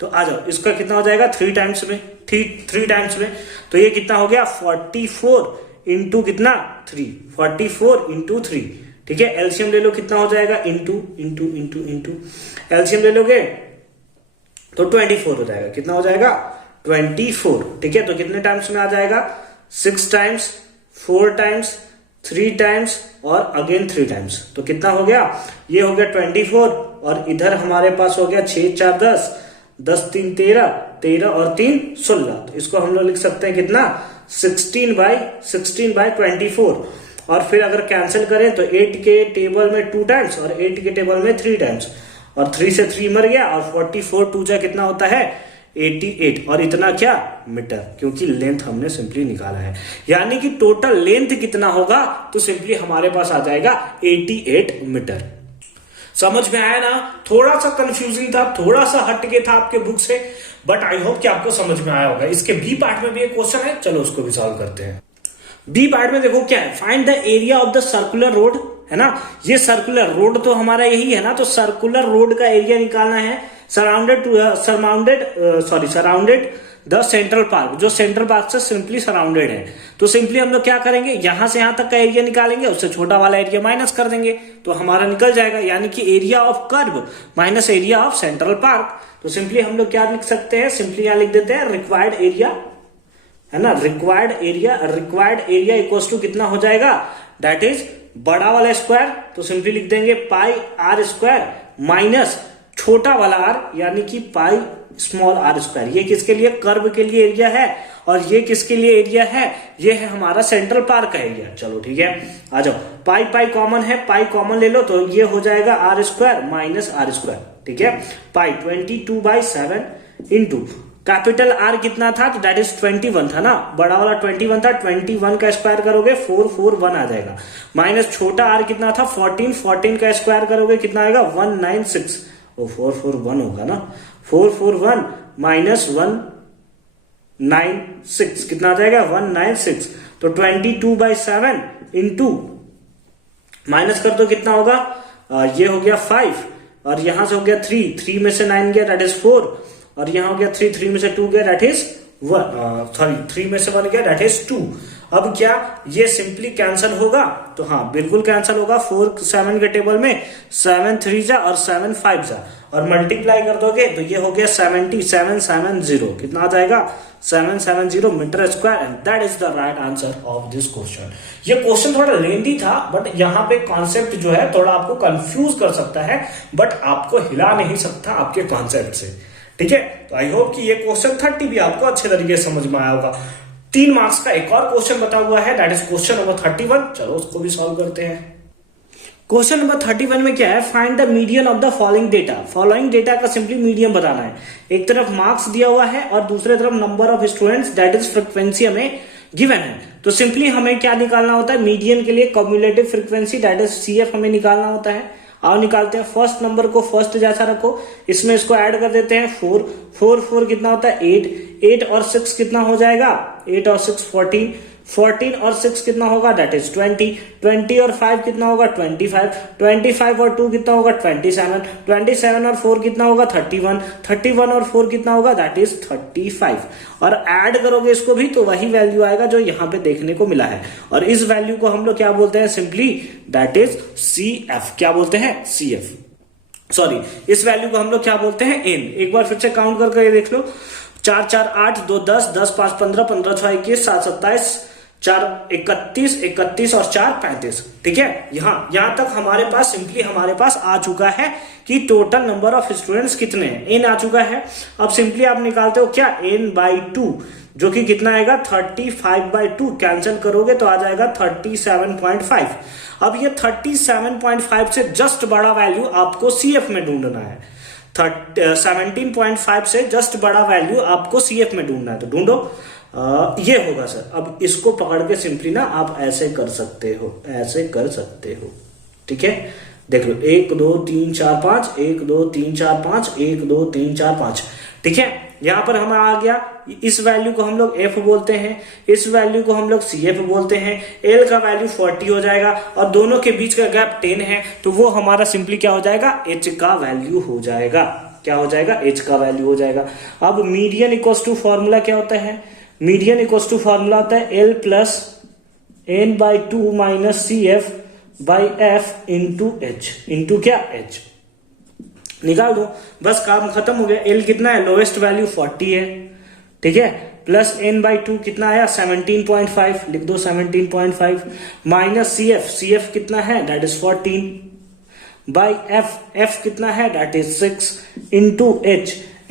तो आ जाओ, इसका कितना हो जाएगा 3 टाइम्स में, 3 टाइम्स में, तो ये कितना हो गया 44 इंटू कितना 3, 44 इंटू 3, ठीक है, एलसीएम ले लो, कितना हो जाएगा इंटू एलसीएम ले लोगे तो 24 हो जाएगा, कितना हो जाएगा 24, ठीक है, तो कितने टाइम्स में आ जाएगा 6 टाइम्स, 4 टाइम्स, 3 टाइम्स और अगेन 3 टाइम्स, तो कितना हो गया, ये हो गया 24, और इधर हमारे पास हो गया 6 4 10, 10 3 13, 13 और 3 16, तो इसको हम लोग लिख सकते हैं कितना 16 बाई 24, और फिर अगर कैंसिल करें तो 8 के टेबल में 2 टाइम्स और 8 के टेबल में 3 टाइम्स, और 3 से 3 मर गया, और 44 2 जा कितना होता है 88, और इतना क्या मीटर, क्योंकि लेंथ हमने सिंपली निकाला है, यानी कि टोटल लेंथ कितना होगा, तो सिंपली हमारे पास आ जाएगा 88 मीटर। समझ में आया ना, थोड़ा सा कंफ्यूजिंग था, थोड़ा सा हटके था आपके बुक से, बट आई होप कि आपको समझ में आया होगा। इसके बी पार्ट में भी एक क्वेश्चन है, चलो उसको भी सॉल्व करते हैं। बी पार्ट में देखो क्या है, find the area of the circular road, है ना, ये सर्कुलर रोड तो हमारा यही है ना, तो सर्कुलर रोड का एरिया निकालना है, सराउंडेड द सेंट्रल पार्क, जो सेंट्रल पार्क से सिंपली सराउंडेड है। तो सिंपली हम लोग क्या करेंगे, यहां से यहां तक का एरिया निकालेंगे, उससे छोटा वाला एरिया माइनस कर देंगे तो हमारा निकल जाएगा, यानी कि area of curve minus area of central park. तो सिंपली हम लोग क्या लिख सकते हैं, सिंपली यहां लिख देते हैं रिक्वायर्ड एरिया, है ना, रिक्वायर्ड एरिया इक्वल्स टू कितना हो जाएगा, दैट इज बड़ा वाला स्क्वायर, तो सिंपली लिख देंगे पाई आर स्क्वायर माइनस छोटा वाला आर, यानी कि पाई स्मॉल आर स्क्वायर। ये किसके लिए, कर्व के लिए एरिया है, और ये किसके लिए एरिया है, ये है हमारा सेंट्रल पार्क का एरिया। चलो ठीक है, आ जाओ, पाई पाई कॉमन है, पाई कॉमन ले लो तो ये हो जाएगा r square minus r square, ठीक है। पाई 22/7 इंटू कैपिटल आर कितना था, तो दैट इज 21 था ना, बड़ा वाला 21 था, 21 का स्क्वायर करोगे 441 आ जाएगा, माइनस छोटा आर कितना था 14 का स्क्वायर करोगे कितना आएगा 196, वो 441 होगा ना, 441 माइनस 196 कितना आ जाएगा 196, तो 22/7 इंटू माइनस कर दो कितना होगा, ये हो गया 5 और यहां से हो गया 3 में से 9 गया दैट इज 4, और यहां हो गया 3 में से 2 गया दैट इज 3 में से 1 गया दैट इज 2। अब क्या ये सिंपली कैंसिल होगा, तो हाँ बिल्कुल कैंसिल होगा, 4 7 के टेबल में 7 3 जा और 7 5 जा, और मल्टीप्लाई कर दोगे तो ये हो गया 7770, कितना आ जाएगा 770 metre square, and that is the right answer of this question. ये क्वेश्चन थोड़ा लेंथी था, बट यहाँ पे कॉन्सेप्ट जो है थोड़ा आपको कंफ्यूज कर सकता है, बट आपको हिला नहीं सकता आपके कॉन्सेप्ट से, ठीक है। तो आई होप कि ये क्वेश्चन 30 भी आपको अच्छे तरीके से समझ में आया होगा। 3 मार्क्स का एक और क्वेश्चन बता हुआ है, दैट इज क्वेश्चन नंबर 31। चलो उसको भी सॉल्व करते हैं। क्वेश्चन नंबर 31 में क्या है, find the median of the following data. Following data का सिंपली मीडियन बताना है। एक तरफ मार्क्स दिया हुआ है और दूसरे तरफ number of students that is frequency हमें गिवन है। तो सिंपली हमें क्या निकालना होता है, मीडियन के लिए cumulative frequency that is CF हमें निकालना होता है। आओ निकालते हैं। फर्स्ट नंबर को फर्स्ट जैसा रखो, इसमें इसको ऐड कर देते हैं 4 कितना होता है 8 और 6 कितना हो जाएगा 8 और 6 14 और 6 कितना होगा दैट इज 20 और 5 कितना होगा 25 और 2 कितना होगा 27 और 4 कितना होगा 31 और 4 कितना होगा दैट इज 35, और ऐड करोगे इसको भी तो वही वैल्यू आएगा जो यहाँ पे देखने को मिला है, और इस वैल्यू को हम लोग क्या बोलते हैं सिंपली दैट इज CF। क्या बोलते हैं CF, सॉरी इस वैल्यू को हम लोग क्या बोलते हैं N। एक बार फिर से काउंट करके देख लो, 4 4 8 2 10 10 5 15 15 6 21 7 27 4 31 और 4 35, ठीक है। यहां तक हमारे पास सिंपली हमारे पास आ चुका है कि टोटल नंबर ऑफ स्टूडेंट्स कितने हैं, N आ चुका है। अब सिंपली आप निकालते हो क्या N/2, जो कि कितना आएगा 35/2, कैंसिल करोगे तो आ जाएगा 37.5। अब ये 37.5 से जस्ट बड़ा वैल्यू आपको CF में ढूंढना है, 17.5 से जस्ट बड़ा वैल्यू आपको CF में ढूंढना है, तो ढूंढो। ये होगा सर। अब इसको पकड़ के सिंपली ना आप ऐसे कर सकते हो, ठीक है। देख लो 1 2 3 4 5 1 2 3 4 5 1 2 3 4 5, ठीक है। यहां पर हमें आ गया, इस वैल्यू को हम लोग F बोलते हैं, इस वैल्यू को हम लोग CF बोलते हैं। L का वैल्यू 40 हो जाएगा और दोनों के बीच का गैप 10 है, तो वो हमारा सिंपली क्या हो जाएगा H का वैल्यू हो जाएगा। क्या हो जाएगा H का वैल्यू हो जाएगा। अब मीडियन इक्वल्स टू फॉर्मूला क्या होता है, मीडियन इक्वल्स टू फॉर्मूला होता है L plus N/2 minus CF by F into H, into क्या H निकाल दो, बस काम खत्म हो गया। L कितना है, लोएस्ट वैल्यू 40 है, ठीक है, प्लस N/2 कितना आया 17.5, लिख दो 17.5 माइनस CF कितना है दैट इज 14 बाई F कितना है दैट इज 6 इंटू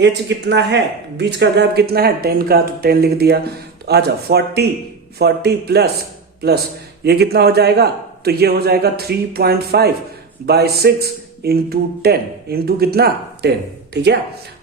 H कितना है, बीच का गैप कितना है 10 का, तो 10 लिख दिया। तो आ जाओ 40 प्लस ये कितना हो जाएगा, तो ये हो जाएगा 3.5 बाई 6 इंटू 10 इंटू कितना 10, ठीक है।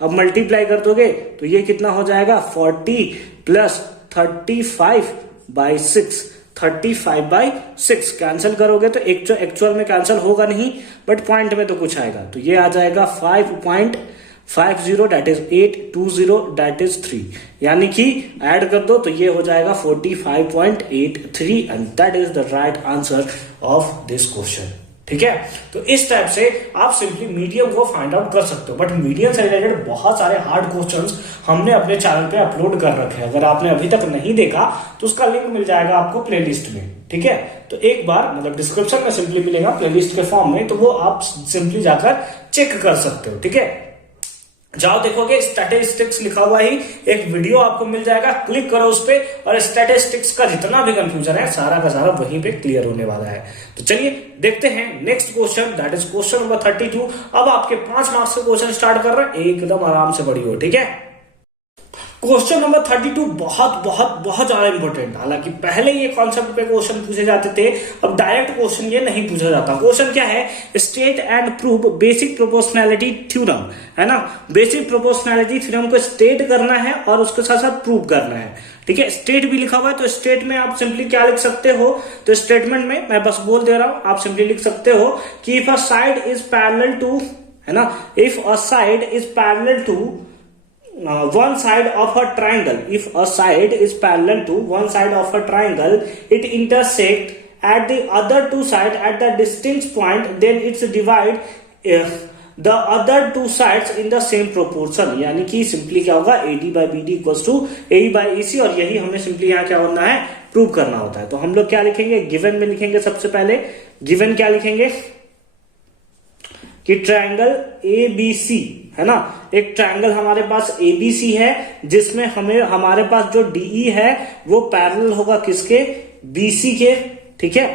अब मल्टीप्लाई कर दोगे तो ये कितना हो जाएगा 40 प्लस 35 बाई 6, 35/6 कैंसिल करोगे तो एक्चुअल में कैंसिल होगा नहीं, बट पॉइंट में तो कुछ आएगा, तो ये आ जाएगा 5.50 दैट इज 820 दैट इज 3, यानी कि ऐड कर दो तो ये हो जाएगा 45.83, and that is the right answer of this question, ठीक है। तो इस टाइप से आप सिंपली मीडियम को फाइंड आउट कर सकते हो। बट मीडियम से रिलेटेड बहुत सारे हार्ड क्वेश्चंस हमने अपने चैनल पे अपलोड कर रखे हैं, अगर आपने अभी तक नहीं देखा तो उसका लिंक मिल जाएगा आपको प्लेलिस्ट में, ठीक है। तो एक बार मतलब डिस्क्रिप्शन में सिंपली मिलेगा प्लेलिस्ट के फॉर्म में, तो वो आप सिंपली जाकर चेक कर सकते हो, ठीक है। जाओ देखोगे स्टैटिस्टिक्स लिखा हुआ ही एक वीडियो आपको मिल जाएगा, क्लिक करो उस पे और स्टैटिस्टिक्स का जितना भी कंफ्यूजन है सारा का सारा वहीं पे क्लियर होने वाला है। तो चलिए देखते हैं next question, that is question number 32। अब आपके 5 मार्क्स के क्वेश्चन स्टार्ट कर रहे हैं, एकदम आराम से पढ़िए, ठीक है। क्वेश्चन नंबर 32 बहुत बहुत बहुत ज्यादा इंपॉर्टेंट। हालांकि पहले ये कॉन्सेप्ट पे क्वेश्चन पूछे जाते थे, अब डायरेक्ट क्वेश्चन ये नहीं पूछा जाता। क्वेश्चन क्या है, state and prove basic proportionality theorem, है ना। बेसिक प्रोपोर्शनैलिटी थ्योरम को स्टेट करना है और उसके साथ साथ प्रूव करना है, ठीक है। स्टेट भी लिखा हुआ है, तो स्टेट में आप सिंपली क्या लिख सकते हो, तो स्टेटमेंट में मैं बस बोल दे रहा हूं, आप सिंपली लिख सकते हो कि if a side is parallel to, है ना, if a side is parallel to one side of a triangle, if a side is parallel to one side of a triangle, it intersect at the other two sides at the distinct point, then it's divide the other two sides in the same proportion। यानी कि simply क्या होगा, AD by BD equals to AE by EC, और यही हमें simply यहाँ क्या होना है, प्रूव करना होता है। तो हम लोग क्या लिखेंगे, गिवन में लिखेंगे। सबसे पहले गिवन क्या लिखेंगे कि ट्रायंगल ABC, है ना, एक ट्रायंगल हमारे पास ABC है जिसमें हमें हमारे पास जो DE है वो पैरेलल होगा किसके, BC के, ठीक है,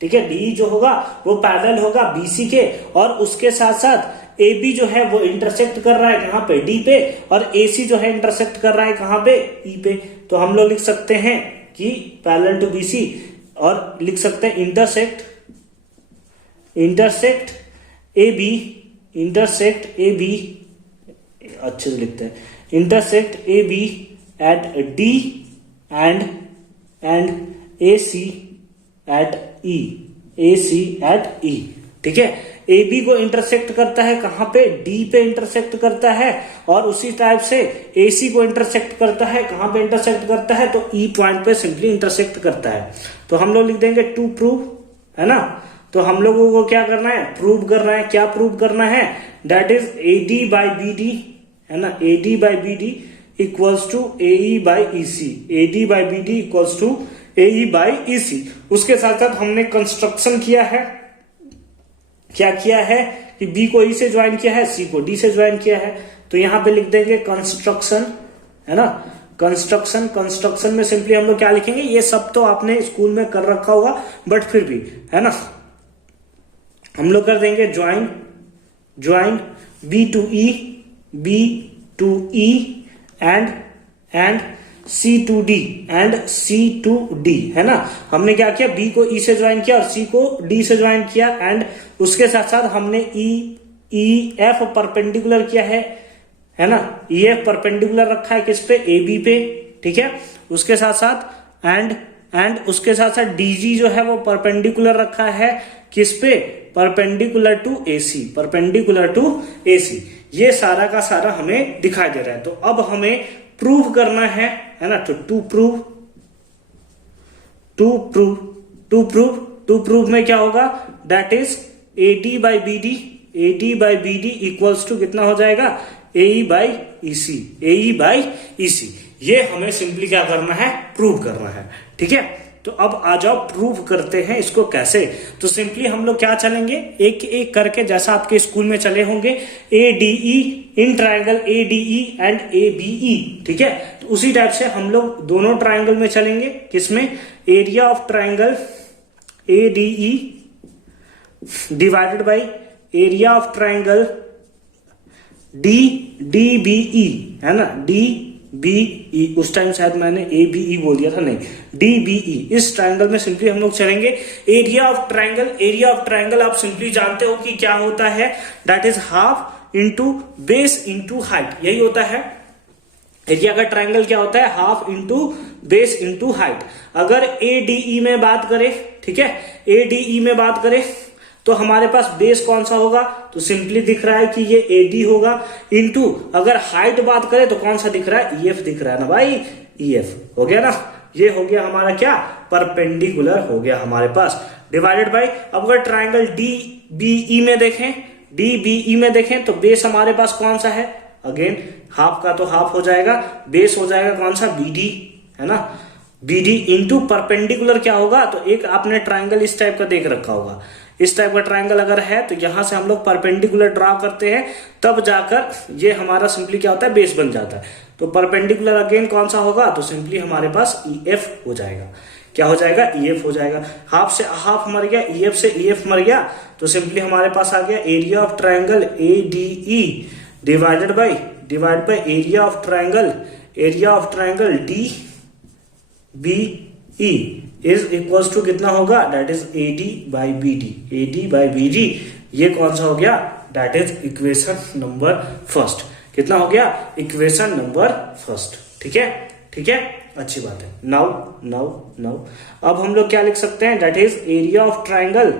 ठीक है। DE जो होगा वो पैरेलल होगा BC के, और उसके साथ साथ AB जो है वो इंटरसेक्ट कर रहा है कहां पे, D पे, और AC जो है इंटरसेक्ट कर रहा है कहां पे, E पे। तो हम लोग लिख सकते हैं कि पैरेलल टू BC, और लिख सकते हैं इंटरसेक्ट AB अच्छे से लिखते हैं, intersect AB at D and AC at E, ठीक है। AB को इंटरसेक्ट करता है कहां पे, D पे इंटरसेक्ट करता है, और उसी टाइप से AC को इंटरसेक्ट करता है कहां पे, इंटरसेक्ट करता है तो E पॉइंट पे सिंपली इंटरसेक्ट करता है। तो हम लोग लिख देंगे टू प्रूव, है ना। तो हम लोगों को क्या करना है, प्रूव करना है। क्या प्रूव करना है, that is AD by BD, है ना, AD by BD equals to AE by EC, AD by BD equals to AE by EC। उसके साथ साथ हमने कंस्ट्रक्शन किया है, क्या किया है कि B को E से ज्वाइन किया है, C को D से ज्वाइन किया है। तो यहां पे लिख देंगे कंस्ट्रक्शन, है ना, कंस्ट्रक्शन में सिंपली हम लोग क्या लिखेंगे, ये सब तो आपने स्कूल में कर रखा होगा बट फिर भी, है ना, हम लोग कर देंगे join B to E and C to D, है ना। हमने क्या किया, B को E से ज्वाइन किया और C को D से ज्वाइन किया, एंड उसके साथ साथ हमने EF परपेंडिकुलर किया है ना, EF परपेंडिकुलर रखा है किस पे, AB पे, ठीक है। उसके साथ साथ एंड उसके साथ साथ DG जो है वो परपेंडिकुलर रखा है किस पे, परपेंडिकुलर टू AC। ये सारा का सारा हमें दिखाई दे रहा है। तो अब हमें प्रूव करना है ना। तो टू प्रूव में क्या होगा, that is AD by BD equals to कितना हो जाएगा, AE by EC। ये हमें सिंपली क्या करना है, प्रूव करना है, ठीक है। तो अब आ जाओ प्रूव करते हैं इसको कैसे। तो सिंपली हम लोग क्या चलेंगे, एक एक करके, जैसा आपके स्कूल में चले होंगे ADE in triangle ADE and ABE, ठीक है। तो उसी टाइप से हम लोग दोनों ट्रायंगल में चलेंगे, किसमें, area of triangle ADE divided by area of triangle DBE, है ना, DBE। उस टाइम शायद मैंने ABE बोल दिया था, नहीं, DBE। इस ट्रायंगल में सिंपली हम लोग चलेंगे। एरिया ऑफ ट्रायंगल आप सिंपली जानते हो कि क्या होता है, that is half into base into height, यही होता है। एरिया का ट्रायंगल क्या होता है, half into base into height. अगर ADE में बात करें, ठीक है, ADE में बात करें तो हमारे पास बेस कौन सा होगा, तो सिंपली दिख रहा है कि ये AD होगा, इंटू अगर हाइट बात करें तो कौन सा दिख रहा है, EF दिख रहा है ना भाई, EF हो गया ना। ये हो गया हमारा क्या, परपेंडिकुलर हो गया हमारे पास, डिवाइडेड बाय, अब अगर ट्रायंगल DBE में देखें, DBE में देखें तो बेस हमारे पास कौन सा है, अगेन हाफ का तो हाफ हो जाएगा, बेस हो जाएगा कौन सा, BD, है ना। BD इंटू परपेंडिकुलर क्या होगा, तो एक आपने ट्राइंगल इस टाइप का देख रखा होगा, इस टाइप का ट्राइंगल अगर है तो यहां से हम लोग परपेंडिकुलर ड्रा करते हैं, तब जाकर ये हमारा सिंपली क्या होता है, बेस बन जाता है। तो परपेंडिकुलर अगेन कौन सा होगा, तो सिंपली हमारे पास EF हो जाएगा। क्या हो जाएगा, EF हो जाएगा। हाफ से हाफ मर गया, EF से EF मर गया, तो सिंपली हमारे पास आ गया area of triangle ADE divide by area of triangle DBE is equals to कितना होगा, that is AD by BD। ये कौन सा हो गया, that is equation number first. कितना हो गया, इक्वेशन नंबर फर्स्ट। ठीक है, अच्छी बात है। नाउ अब हम लोग क्या लिख सकते हैं, that is area of triangle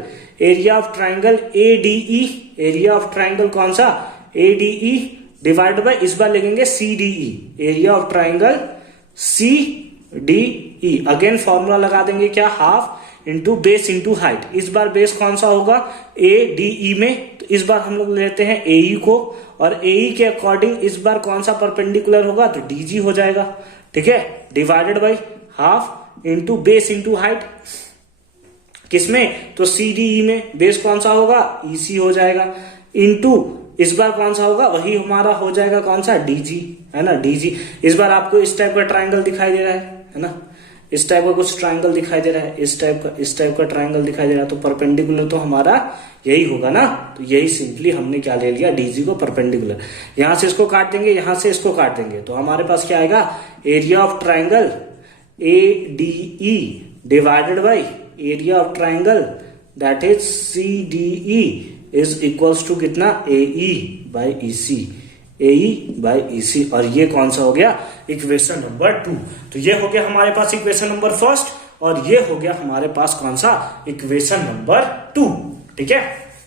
ADE, area of triangle कौन सा, ADE डिवाइड बाय, इस बार लिखेंगे CDE, area of triangle CDE। Again formula लगा देंगे क्या, half into base into height. इस बार बेस कौन सा होगा, ADE में, तो इस बार हम लोग लेते हैं AE को, और AE के अकॉर्डिंग इस बार कौन सा परपेंडिकुलर होगा, तो DG हो जाएगा। ठीक है, divided by half into base into height, किसमें, तो CDE में। बेस कौन सा होगा, EC हो जाएगा, इंटू इस बार कौन सा होगा, वही हमारा हो जाएगा कौन सा, DG, है ना, DG। इस बार आपको इस टाइप का ट्राइंगल दिखाई दे रहा है ना, इस टाइप का कुछ ट्राइंगल दिखाई दे रहा है, इस टाइप का ट्राइंगल दिखाई दे रहा है, तो परपेंडिकुलर तो हमारा यही होगा ना। तो यही सिंपली हमने क्या ले लिया, DG को परपेंडिकुलर। यहां से इसको काट देंगे, यहां से इसको काट देंगे, तो हमारे पास क्या आएगा, area of triangle ADE divided by area of triangle that is CDE is equals to कितना, AE बाई EC। और ये कौन सा हो गया, इक्वेशन नंबर 2। तो ये हो गया हमारे पास इक्वेशन नंबर फर्स्ट, और ये हो गया हमारे पास कौन सा, इक्वेशन नंबर 2। ठीक है,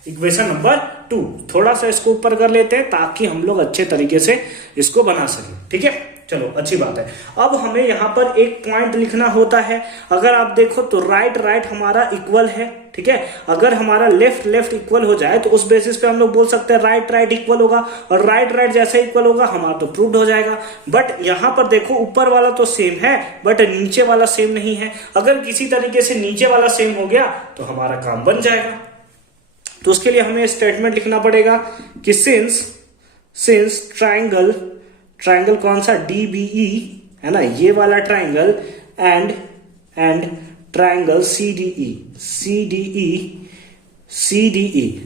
इक्वेशन नंबर 2। थोड़ा सा इसको ऊपर कर लेते हैं ताकि हम लोग अच्छे तरीके से इसको बना सकें। ठीक है, चलो अच्छी बात है। अब हमें यहां पर एक पॉइंट लिखना होता है। अगर आप देखो तो राइट हमारा इक्वल है। ठीक है, अगर हमारा लेफ्ट इक्वल हो जाए तो उस बेसिस पे हम लोग बोल सकते हैं राइट इक्वल होगा, और राइट जैसे इक्वल होगा हमारा तो प्रूव्ड हो जाएगा। बट यहां पर देखो ऊपर वाला तो सेम है बट नीचे वाला सेम नहीं है। अगर किसी तरीके से नीचे वाला सेम हो गया तो हमारा काम बन जाएगा। तो उसके लिए हमें स्टेटमेंट लिखना पड़ेगा कि सिंस ट्राइंगल कौन सा, DBE, है ना, ये वाला ट्राइंगल, एंड ट्राइंगल CDE,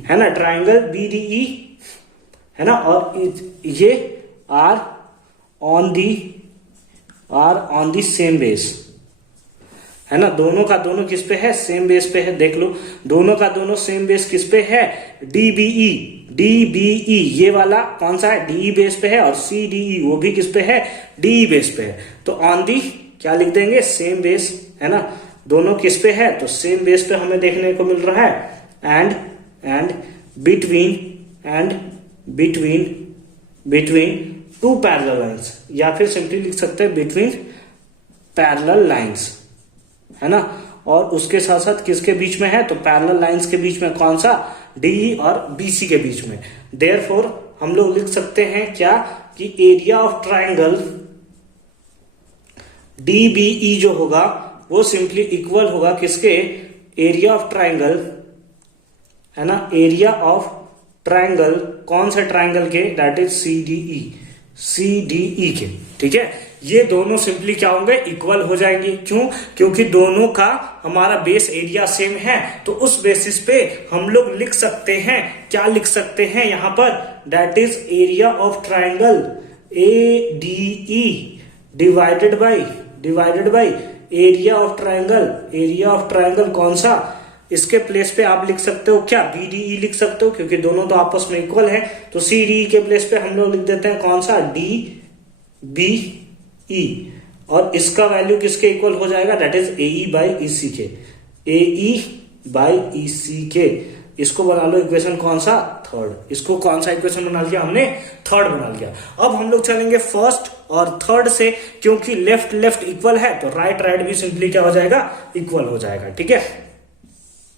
है ना, ट्राइंगल BDE, है ना, और ये are on the same base, है ना। दोनों का दोनों किस पे है, सेम बेस पे है। देख लो, दोनों का दोनों सेम बेस किस पे है, DBE ये वाला कौन सा है, DE बेस पे है, और CDE वो भी किस पे है, DE बेस पे है। तो ऑन दी क्या लिख देंगे, सेम बेस, है ना। दोनों किस पे है, तो सेम बेस पे हमें देखने को मिल रहा है। And between two parallel lines, या फिर सिंपली लिख सकते हैं बिटवीन पैरेलल लाइंस, है ना। और उसके साथ साथ किसके बीच में है, तो पैरेलल लाइंस के बीच में, कौन सा, DE और BC के बीच में। देयरफॉर हम लोग लिख सकते हैं क्या, कि एरिया ऑफ ट्राइंगल DBE जो होगा वो सिंपली इक्वल होगा किसके, एरिया ऑफ ट्राइंगल, है ना, एरिया ऑफ ट्राइंगल, कौन से ट्राइंगल के, दैट इज CDE के। ठीक है, ये दोनों सिंपली क्या होंगे, इक्वल हो जाएंगे। क्यों, क्योंकि दोनों का हमारा बेस एरिया सेम है। तो उस बेसिस पे हम लोग लिख सकते हैं, क्या लिख सकते हैं यहां पर, that is area of triangle ADE divided by area of triangle कौन सा, इसके प्लेस पे आप लिख सकते हो क्या, BDE लिख सकते हो, क्योंकि दोनों तो आपस में इक्वल है। तो CDE के प्लेस पे हम लोग लिख देते हैं कौन सा, DBE, और इसका वैल्यू किसके इक्वल हो जाएगा, that is AE by EC के। इसको बना लो इक्वेशन कौन सा, थर्ड। इसको कौन सा इक्वेशन बना लिया हमने, थर्ड बना लिया। अब हम लोग चलेंगे फर्स्ट और थर्ड से, क्योंकि लेफ्ट इक्वल है तो राइट भी सिंपली क्या हो जाएगा, इक्वल हो जाएगा। ठीक है,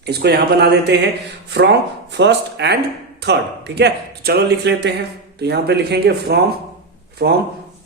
इसको यहां बना देते हैं फ्रॉम फर्स्ट एंड थर्ड, ठीक है। तो चलो लिख लेते हैं, तो यहां पे लिखेंगे from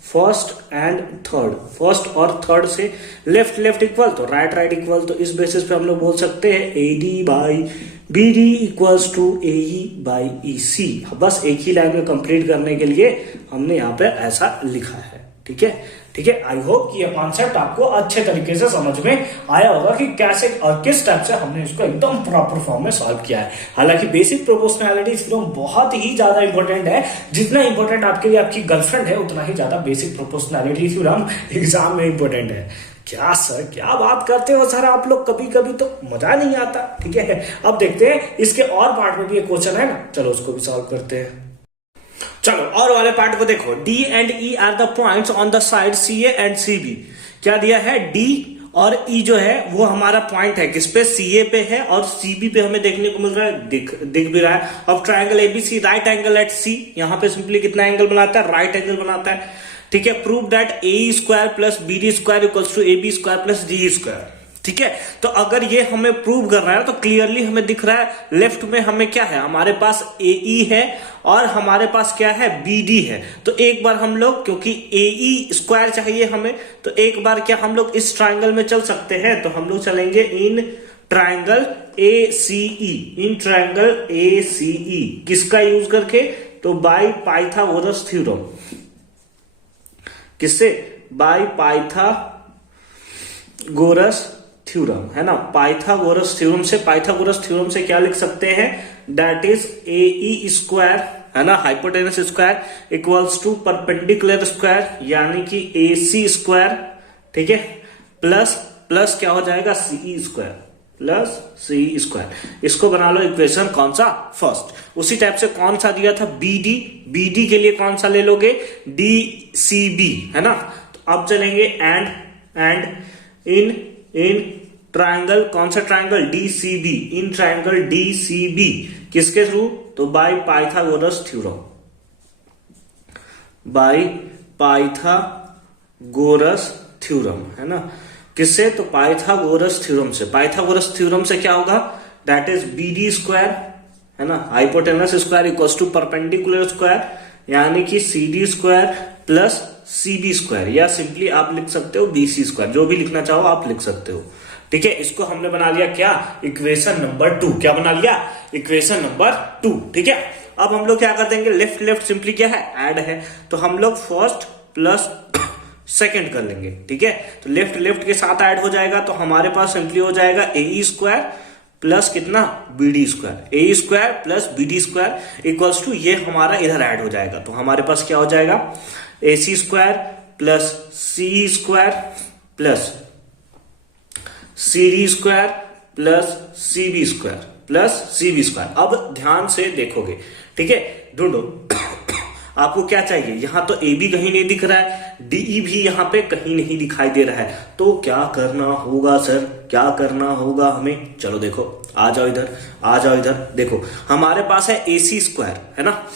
first and third, first और थर्ड से लेफ्ट लेफ्ट इक्वल तो राइट राइट इक्वल, तो इस बेसिस पे हम लोग बोल सकते हैं AD by BD equals to AE by EC। बस एक ही लाइन में कंप्लीट करने के लिए हमने यहाँ पे ऐसा लिखा है, ठीक है ठीक है। आई होप कि ये कॉन्सेप्ट आपको अच्छे तरीके से समझ में आया होगा कि कैसे और किस टाइप से हमने इसको एकदम प्रॉपर फॉर्म में सॉल्व किया है। हालांकि बेसिक प्रोपोर्शनैलिटी थ्योरम बहुत ही ज्यादा इंपॉर्टेंट है, जितना इंपॉर्टेंट आपके लिए आपकी गर्लफ्रेंड है उतना ही ज्यादा बेसिक प्रोपोर्शनैलिटी थ्योरम एग्जाम में इंपॉर्टेंट है। क्या सर क्या बात करते हो सर आप लोग, कभी कभी तो मजा नहीं आता, ठीक है। अब देखते हैं इसके और पार्ट में भी एक क्वेश्चन है ना, चलो उसको भी सॉल्व करते हैं। चलो और वाले पार्ट को देखो, D and E are the points on the side CA and CB। क्या दिया है, D और E जो है वो हमारा पॉइंट है किस पे, CA पे है और CB पे हमें देखने को मिल रहा है, दिख भी रहा है। अब triangle ABC right angle at C, यहां पे सिंपली कितना एंगल बनाता है, राइट एंगल बनाता है, ठीक है। Prove that AE square plus BD square equals to AB square plus DE square, ठीक है। तो अगर ये हमें प्रूव कर रहा है तो क्लियरली हमें दिख रहा है लेफ्ट में हमें क्या है, हमारे पास AE है और हमारे पास क्या है, BD है। तो एक बार हम लोग, क्योंकि AE स्क्वायर चाहिए हमें, तो एक बार क्या हम लोग इस ट्राइंगल में चल सकते हैं, तो हम लोग चलेंगे in triangle ACE, in triangle ACE किसका यूज करके, तो बाय पाइथागोरस थ्योरम, किससे, बाय पाइथागोरस थ्योरम, है ना। पाइथागोरस थ्योरम से, पाइथागोरस थ्योरम से क्या लिख सकते हैं, दैट इज AE स्क्वायर, है ना, hypotenuse square equals to perpendicular square यानी कि AC स्क्वायर, ठीक है, प्लस क्या हो जाएगा, CE square plus CE square. इसको बना लो इक्वेशन कौन सा, फर्स्ट। उसी टाइप से कौन सा दिया था, BD के लिए कौन सा ले लोगे, DCB, है ना। तो अब चलेंगे एंड इन ट्राइंगल, कौन सा triangle, DCB, in triangle DCB किसके थ्रू, तो by Pythagoras theorem, by Pythagoras theorem, है ना, किससे, तो पाइथागोरस थ्योरम से। पाइथागोरस थ्योरम से क्या होगा, दैट इज BD स्क्वायर, है ना, hypotenuse square equals to perpendicular square यानी कि CD square plus CB square, या सिंपली आप लिख सकते हो BC स्क्वायर, जो भी लिखना चाहो आप लिख सकते हो, ठीक है। इसको हमने बना लिया क्या, इक्वेशन नंबर 2। क्या बना लिया, इक्वेशन नंबर 2, ठीक है। अब हम लोग क्या कर देंगे, लेफ्ट लेफ्ट सिंपली क्या है, ऐड है, तो हम लोग फर्स्ट प्लस सेकेंड कर लेंगे, ठीक है। तो लेफ्ट लेफ्ट के साथ ऐड हो जाएगा, तो हमारे पास सिंपली हो जाएगा AE स्क्वायर प्लस कितना, BD square, AE square plus BD square equals to, ये हमारा इधर ऐड हो जाएगा, तो हमारे पास क्या हो जाएगा, AC square plus CE square plus CD square plus CB square plus CB square. अब ध्यान से देखोगे, ठीक है, ढूंढो आपको क्या चाहिए, यहां तो AB कहीं नहीं दिख रहा है, DE भी यहां पे कहीं नहीं दिखाई दे रहा है, तो क्या करना होगा सर, क्या करना होगा हमें, चलो देखो, आ जाओ इधर, देखो हमारे पास है AC स्क्वायर, है ना,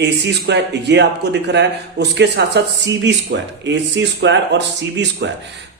AC स्क्वायर ये आपको दिख रहा है, उसके साथ साथ CB स्क्वायर, AC स्क्वायर और CB स्क्वायर,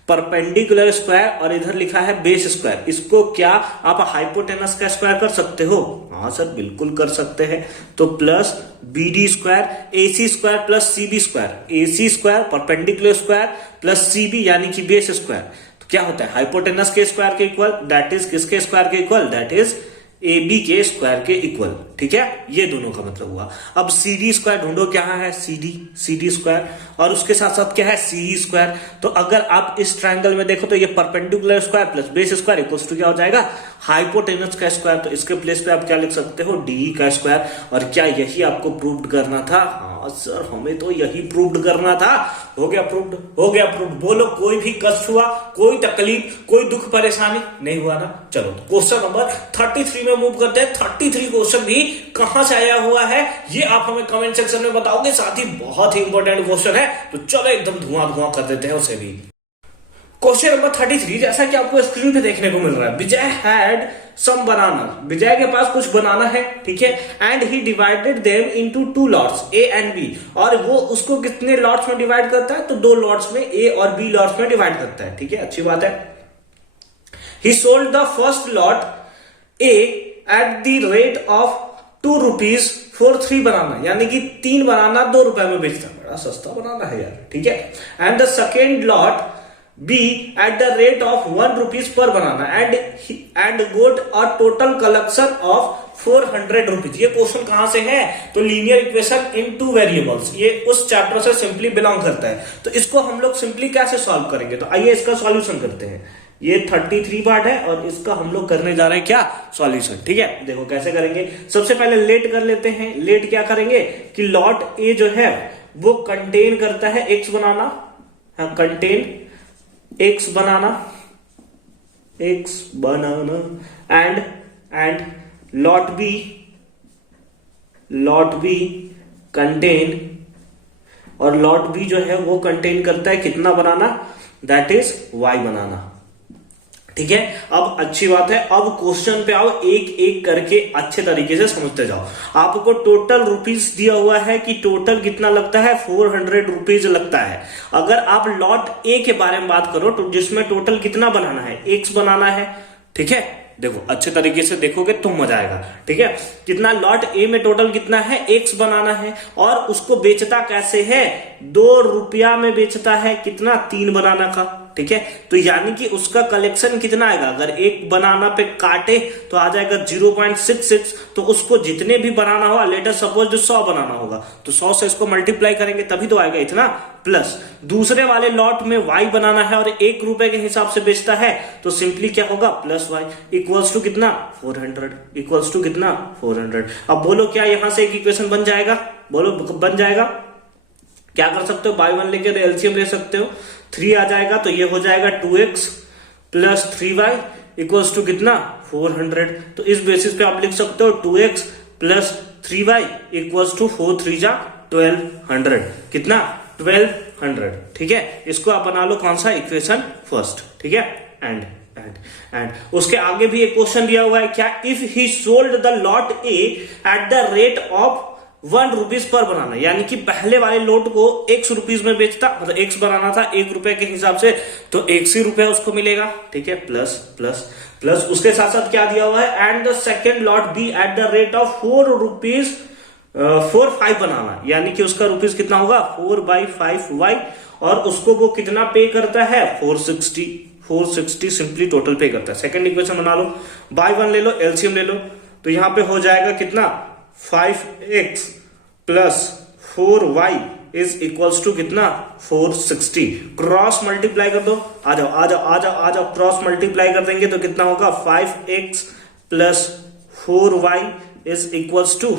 परपेंडिकुलर स्क्वायर और इधर लिखा है बेस स्क्वायर। इसको क्या आप हाइपोटेनस का स्क्वायर कर सकते हो, हाँ सर बिल्कुल कर सकते हैं। तो plus BD square, AC square plus CB square, AC square perpendicular square plus CB यानी कि बेस स्क्वायर, तो क्या होता है, हाइपोटेनस के स्क्वायर के इक्वल, दैट इज किसके स्क्वायर के इक्वल, दैट इज AB के स्क्वायर के इक्वल, ठीक है, ये दोनों का मतलब हुआ। अब CD स्क्वायर ढूंढो, क्या है, CD स्क्वायर और उसके साथ साथ क्या है, CE स्क्वायर। तो अगर आप इस ट्रायंगल में देखो तो ये perpendicular square plus base square equals to क्या हो जाएगा, हाइपोटेनस का स्क्वायर। तो इसके प्लेस पे आप क्या लिख सकते हो, DE का स्क्वायर। और क्या यही आपको प्रूव करना था, हाँ सर हमें तो यही प्रूव करना था। हो गया प्रूव्ड, हो गया प्रूव्ड। बोलो कोई भी कष्ट हुआ, कोई तकलीफ, कोई दुख परेशानी नहीं हुआ ना। चलो क्वेश्चन नंबर 33 में मूव करते हैं। 33 क्वेश्चन भी कहां से आया हुआ है ये आप हमें कमेंट सेक्शन में बताओगे, साथ ही बहुत ही इंपॉर्टेंट क्वेश्चन है, तो चलो एकदम धुआं कर देते हैं उसे भी। क्वेश्चन नंबर 33 जैसा कि आपको स्क्रीन पे देखने को मिल रहा है, विजय हैड सम बनाना, विजय के पास कुछ बनाना है, ठीक है, and he divided them into 2 lots A and B। और वो उसको कितने लॉट्स में डिवाइड करता है, तो 2 लॉट्स में, A और B लॉट्स में डिवाइड करता है, ठीक है, अच्छी बात है। ही sold the first lot A at the rate of 2 rupees for 3 बनाना, यानी कि 3 बनाना 2 रुपए में बेचना, बड़ा सस्ता बनाना है यार, ठीक है। And the second lot B at the rate of 1 rupees पर banana and got a total collection of 400 rupees. ये क्वेश्चन कहां से है? तो लीनियर इक्वेशन इन 2 वेरिएबल्स, ये उस चैप्टर से सिंपली बिलोंग करता है। तो इसको हम लोग सिंपली कैसे सॉल्व करेंगे? तो आइए इसका सॉल्यूशन करते हैं। ये 33 पार्ट है और इसका हम लोग करने जा रहे हैं क्या? सॉल्यूशन, ठीक है। देखो कैसे करेंगे। सबसे पहले लेट कर लेते हैं। लेट क्या करेंगे कि लॉट ए जो है वो कंटेन करता है एक्स बनाना, हाँ, contain x banana and lot B contain, और लॉट बी जो है वो कंटेन करता है कितना banana? That is y banana, ठीक है। अब अच्छी बात है, अब क्वेश्चन पे आओ, एक एक करके अच्छे तरीके से समझते जाओ। आपको टोटल रुपीस दिया हुआ है कि टोटल कितना लगता है? 400 रुपीज लगता है। अगर आप लॉट ए के बारे में बात करो तो जिसमें टोटल कितना बनाना है? एक्स बनाना है, ठीक है। देखो अच्छे तरीके से देखोगे तो मजा आएगा, ठीक है। कितना लॉट ए में टोटल कितना है? एक्स बनाना है, और उसको बेचता कैसे है? 2 रुपया में बेचता है, कितना? 3 बनाना का, ठीक है। तो यानी कि उसका कलेक्शन कितना आएगा? अगर एक बनाना पे काटे तो आ जाएगा 0.66। तो उसको जितने भी बनाना होगा, लेटर सपोज जो 100 बनाना होगा, तो 100 से इसको मल्टीप्लाई करेंगे तभी तो आएगा इतना, प्लस दूसरे वाले लॉट में वाई बनाना है और 1 रुपए के हिसाब से बेचता है, तो सिंपली क्या होगा? प्लस वाई इक्वल्स टू कितना? 400, इक्वल्स टू कितना? 400। अब बोलो क्या यहां से एक इक्वेशन बन जाएगा? बोलो बन जाएगा? क्या कर सकते हो? बाय 1 लेकर एलसीएम ले सकते हो, 3 आ जाएगा, तो ये हो जाएगा 2x plus 3y equals to कितना? 400। तो इस बेसिस पे आप लिख सकते हो 2x plus 3y equals to 4 3 जा 1200, कितना? 1200, ठीक है। इसको आप बना लो कौन सा? इक्वेशन फर्स्ट, ठीक है। एंड उसके आगे भी एक क्वेश्चन दिया हुआ है, क्या? If he sold the lot A at the rate of 1 rupees पर बनाना, यानी कि पहले वाले लोट को x रुपीज में बेचता, मतलब x बनाना था 1 रुपए के हिसाब से, तो 1 ही रुपए उसको मिलेगा, ठीक है। प्लस प्लस प्लस उसके साथ साथ क्या दिया हुआ है? And the second lot B at the rate of 4 rupees 4/5 banana, यानी कि उसका रुपीज कितना होगा? 4/5y, और उसको वो कितना पे करता है? 460 सिंपली टोटल पे करता है। सेकंड इक्वेशन बना लो, बाय 1 ले लो, एलसीएम ले लो, तो यहां पे हो जाएगा कितना? 5x plus 4y is equals to कितना? 460। क्रॉस मल्टीप्लाई कर दो, आ जाओ आ जाओ आ जाओ आ जाओ, क्रॉस मल्टीप्लाई कर देंगे तो कितना होगा? 5x plus 4y is equals to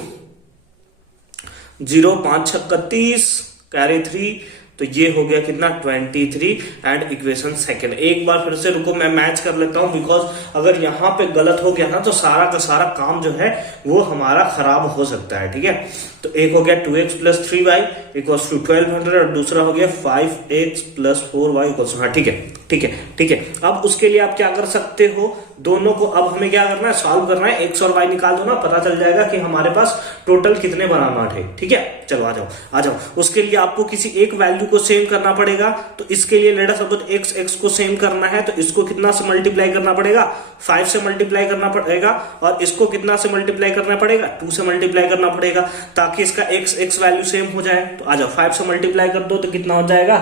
0 5 6 31 carry 3, तो ये हो गया कितना? 23। And equation second. एक बार फिर से रुको, मैं मैच कर लेता हूं, बिकॉज अगर यहां पे गलत हो गया ना तो सारा का सारा काम जो है वो हमारा खराब हो सकता है, ठीक है। तो एक हो गया 2x plus 3y equals to 1200, और दूसरा हो गया 5x प्लस 4y इक्वल्स, हाँ ठीक है ठीक है ठीक है। अब उसके लिए आप क्या कर सकते हो? दोनों को अब हमें क्या करना है? सॉल्व करना है। x और y निकाल दो ना, पता चल जाएगा कि हमारे पास टोटल कितने बनाना है, ठीक है। चलो आ जाओ आ जाओ। उसके लिए आपको किसी एक वैल्यू को सेम करना पड़ेगा, तो इसके लिए लेट अस सपोज x को सेम करना है, तो इसको कितना से मल्टीप्लाई करना पड़ेगा? 5 से मल्टीप्लाई करना पड़ेगा, और इसको कितना से मल्टीप्लाई करना पड़ेगा? 2 से मल्टीप्लाई करना पड़ेगा, ताकि इसका x वैल्यू सेम हो जाए। तो आ जाओ 5 से मल्टीप्लाई कर दो तो कितना हो जाएगा?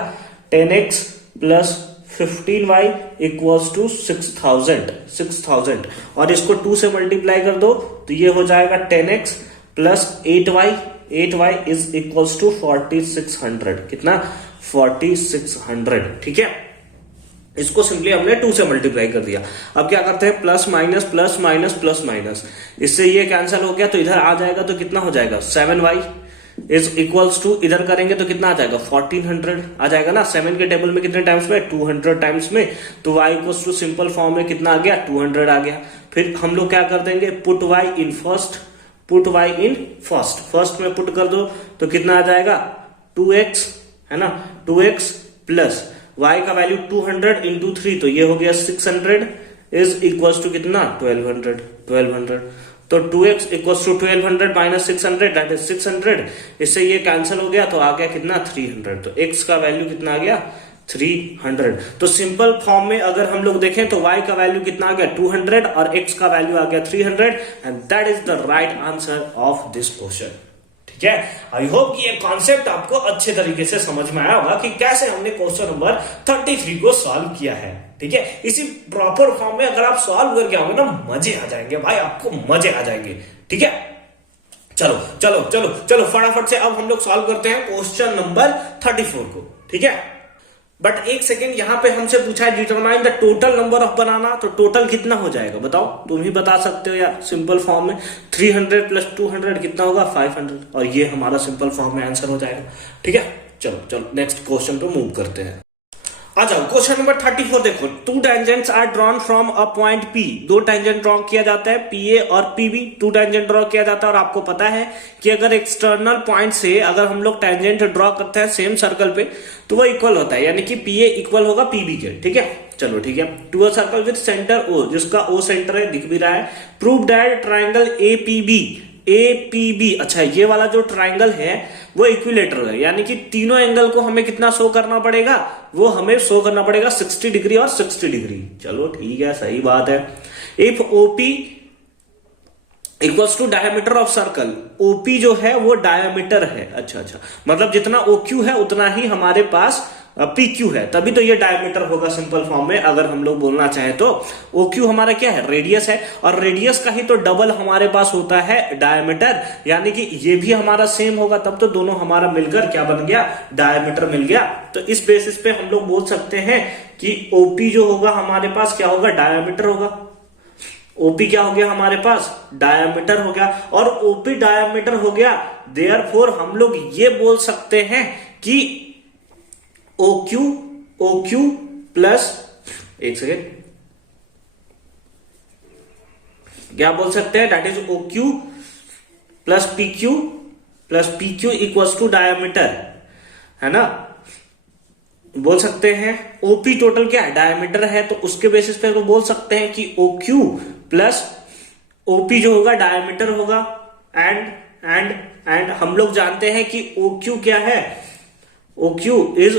10x plus 15y equals to 6000, और इसको 2 से मल्टीप्लाई कर दो तो ये हो जाएगा 10x plus 8y is equals to 4600, कितना? 4600, ठीक है। इसको सिंपली हमने 2 से मल्टीप्लाई कर दिया। अब क्या करते हैं? Plus minus plus minus plus minus, इससे ये कैंसिल हो गया, तो इधर आ जाएगा तो कितना हो जाएगा? 7y इज इक्वल्स टू, इधर करेंगे तो कितना आ जाएगा? 1400 आ जाएगा ना। 7 के टेबल में कितने टाइम्स में? 200 टाइम्स में, तो y equals to simple form में कितना आ गया? 200 आ गया। फिर हम लोग क्या कर देंगे? Put y in first, put y in first में पुट कर दो तो कितना आ जाएगा? 2x, है ना, 2x प्लस y का वैल्यू 200 इंटू 3, तो ये हो गया 600 इज इक्वल्स टू कितना? 1200। तो 2x equals to 1200 minus 600 that is 600, इससे ये कैंसिल हो गया, तो आ गया कितना? 300। तो x का वैल्यू कितना आ गया? 300। तो सिंपल फॉर्म में अगर हम लोग देखें तो y का वैल्यू कितना आ गया 200 और x का वैल्यू आ गया 300 and that is the right answer of this question. ठीक है, आई होप कि ये कॉन्सेप्ट आपको अच्छे तरीके से समझ में आया होगा कि कैसे हमने क्वेश्चन नंबर 33 को सॉल्व किया है। ठीक है, इसी प्रॉपर फॉर्म में अगर आप सॉल्व करके आओगे ना मजे आ जाएंगे भाई, आपको मजे आ जाएंगे। ठीक है, चलो चलो चलो चलो फटाफट से अब हम लोग सॉल्व करते हैं क्वेश्चन नंबर 34 को। ठीक है, बट एक सेकेंड, यहां पे हमसे पूछा है determine the total number of बनाना, तो टोटल कितना हो जाएगा बताओ, तुम ही बता सकते हो यार सिंपल फॉर्म में। 300 प्लस 200 कितना होगा 500 और ये हमारा सिंपल फॉर्म में आंसर हो जाएगा। ठीक है, चलो चलो नेक्स्ट क्वेश्चन पे मूव करते हैं। आ जाओ क्वेश्चन नंबर 34 देखो। 2 tangents are drawn from a point P। 2 tangent draw किया जाता है PA और PB। 2 टेंजेंट ड्रॉ किया जाता है और आपको पता है कि अगर एक्सटर्नल पॉइंट से अगर हम लोग टेंजेंट ड्रॉ करते हैं सेम सर्कल पे तो वो इक्वल होता है, यानी कि PA इक्वल होगा PB के। ठीक है, चलो ठीक है। To a circle with centre O, जिसका O सेंटर है दिख भी रहा है। प्रूव दैट ट्राइंगल APB, अच्छा ये वाला जो ट्राइंगल है वो इक्विलेटरल है, यानी कि तीनों एंगल को हमें कितना शो करना पड़ेगा, वो हमें शो करना पड़ेगा 60 डिग्री और 60 डिग्री। चलो ठीक है, सही बात है। If OP equals to diameter of circle, OP जो है वो डायमीटर है। अच्छा, मतलब जितना OQ है उतना ही हमारे पास PQ है, तभी तो ये डायमीटर होगा सिंपल फॉर्म में अगर हम लोग बोलना चाहें तो। OQ हमारा क्या है, रेडियस है, और रेडियस का ही तो डबल हमारे पास होता है डायमीटर, यानी कि ये भी हमारा सेम होगा, तब तो दोनों हमारा मिलकर क्या बन गया, डायमीटर मिल गया। तो इस बेसिस पे हम लोग बोल सकते हैं कि OP जो होगा हमारे पास क्या होगा, डायमीटर होगा। OP क्या हो गया हमारे पास, डायमीटर हो गया, और OP डायमीटर हो गया, देयरफॉर हम लोग ये बोल सकते हैं कि OQ प्लस, एक सेकेंड, क्या बोल सकते हैं, that is OQ plus PQ equals to diameter, है ना, बोल सकते हैं। OP टोटल क्या है, डायमीटर है, तो उसके बेसिस पे तो बोल सकते हैं कि OQ प्लस OP जो होगा डायमीटर होगा, एंड हम लोग जानते हैं कि OQ क्या है, OQ इज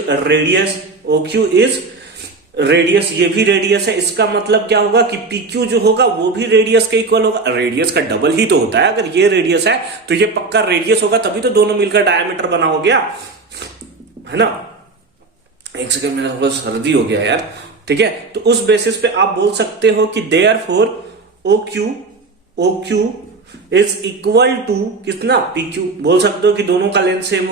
रेडियस, ये भी रेडियस है। इसका मतलब क्या होगा कि PQ जो होगा वो भी रेडियस के इक्वल होगा, रेडियस का डबल ही तो होता है, अगर ये रेडियस है तो ये पक्का रेडियस होगा, तभी तो दोनों मिलकर डायमीटर बना हो गया, है ना। एक सेकंड, मेरा थोड़ा सर्दी हो गया यार। ठीक है, तो उस बेसिस पे आप बोल सकते हो कि therefore OQ is equal to कितना, PQ। बोल सकते हो कि दोनों का लेंथ सेम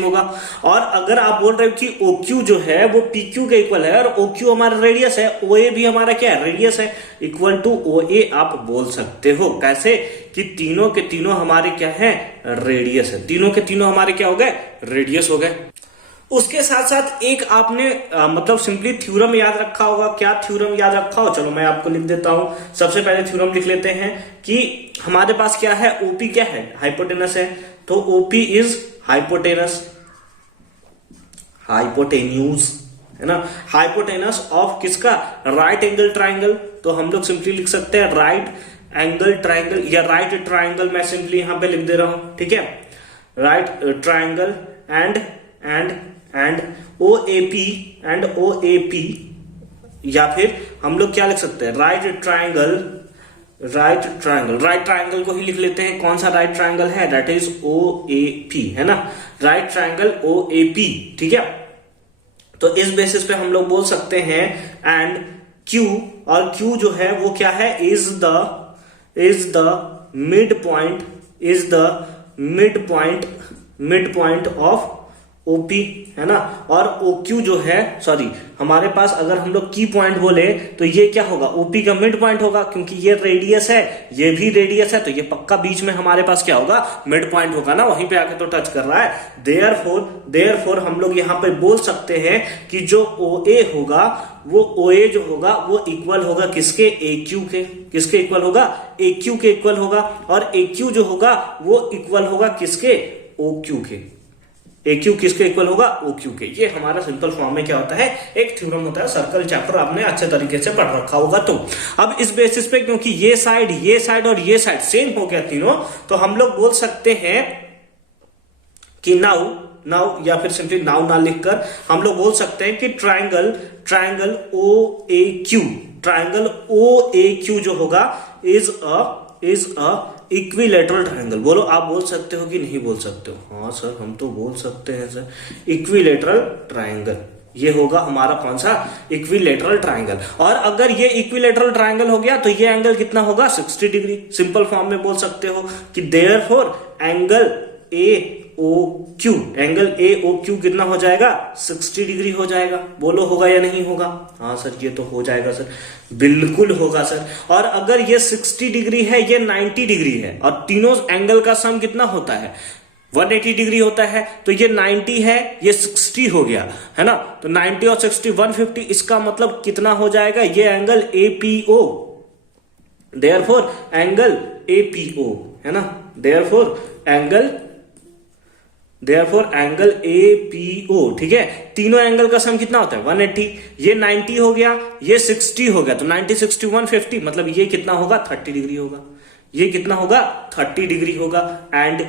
होगा, और अगर आप बोल रहे हो कि OQ जो है वो PQ के इक्वल है और OQ हमारा रेडियस है, OA भी हमारा क्या है, रेडियस है, इक्वल टू OA आप बोल सकते हो। कैसे कि तीनों के तीनों हमारे क्या है, रेडियस है, तीनों के तीनों हमारे क्या हो गए, रेडियस हो गए। उसके साथ साथ एक आपने मतलब सिंपली थ्योरम याद रखा होगा। क्या थ्योरम याद रखा हो, चलो मैं आपको लिख देता हूं। सबसे पहले थ्योरम लिख लेते हैं कि हमारे पास क्या है, OP क्या है, हाइपोटेनस है, तो OP इज हाइपोटेन्यूज, है ना, हाइपोटेनस ऑफ किसका, राइट एंगल ट्राइंगल। तो हम लोग सिंपली लिख सकते हैं राइट एंगल ट्राइंगल या राइट ट्राइंगल, मैं सिंपली यहां पे लिख दे रहा हूं। ठीक है, राइट ट्राइंगल एंड OAP या फिर हम लोग क्या लिख सकते हैं, राइट ट्राइंगल को ही लिख लेते हैं। कौन सा राइट ट्राइंगल है, दैट इज OAP, है ना, राइट ट्राइंगल OAP। ठीक है, तो इस बेसिस पे हम लोग बोल सकते हैं एंड Q, और Q जो है वो क्या है, is the mid point of OP, है ना, और OQ जो है, सॉरी, हमारे पास अगर हम लोग की पॉइंट बोले तो ये क्या होगा, OP का मिड पॉइंट होगा, क्योंकि ये रेडियस है, ये भी रेडियस है, तो ये पक्का बीच में हमारे पास क्या होगा, मिड पॉइंट होगा ना, वहीं पे आके तो टच कर रहा है। देयरफॉर हम लोग यहाँ पे बोल सकते हैं कि जो OA होगा, वो OA जो होगा वो इक्वल होगा किसके, AQ के। किसके इक्वल होगा, AQ के इक्वल होगा, और AQ जो होगा वो इक्वल होगा किसके, OQ के। AQ किसके इक्वल होगा, OQ के। ये हमारा सिंपल फॉर्म में क्या होता है, एक थ्योरम होता है। सर्कल चैप्टर आपने अच्छे तरीके से पढ़ रखा होगा। तो अब इस बेसिस पे, क्योंकि ये साइड और ये साइड सेम हो गया तीनों, तो हम लोग बोल सकते हैं कि नाउ नाउ या फिर सिंपली नाउ ना लिखकर हम लोग बोल सकते हैं कि ट्राइंगल ओ ए क्यू, ट्राइंगल ओ ए क्यू जो होगा इज अ इक्विलेटरल ट्राइंगल। बोलो, आप बोल सकते हो कि नहीं बोल सकते हो? हाँ सर, हम तो बोल सकते हैं सर, इक्विलेटरल ट्राइंगल ये होगा हमारा कौन सा? Equilateral triangle. और अगर ये इक्विलेटरल ट्राइंगल हो गया तो ये एंगल कितना होगा? 60 डिग्री। सिंपल फॉर्म में बोल सकते हो कि therefore angle A O Q, angle A O Q कितना हो जाएगा? 60 डिग्री हो जाएगा। बोलो होगा या नहीं होगा? हाँ सर, ये तो हो जाएगा सर, बिल्कुल होगा सर। और अगर ये 60 डिग्री है, ये 90 डिग्री है, और तीनों एंगल का सम कितना होता है? 180 डिग्री होता है, तो ये 90 है, ये 60 हो गया, है ना? तो 90 और 60 150, इसका मतलब कितना हो जाएगा? ये angle APO, therefore angle APO, है ना? देयरफॉर एंगल एपीओ, ठीक है? तीनों एंगल का सम कितना होता है? 180। ये 90 हो गया, ये 60 हो गया, तो 90 60 150, मतलब ये कितना होगा? 30 डिग्री होगा। ये कितना होगा? 30 डिग्री होगा। एंड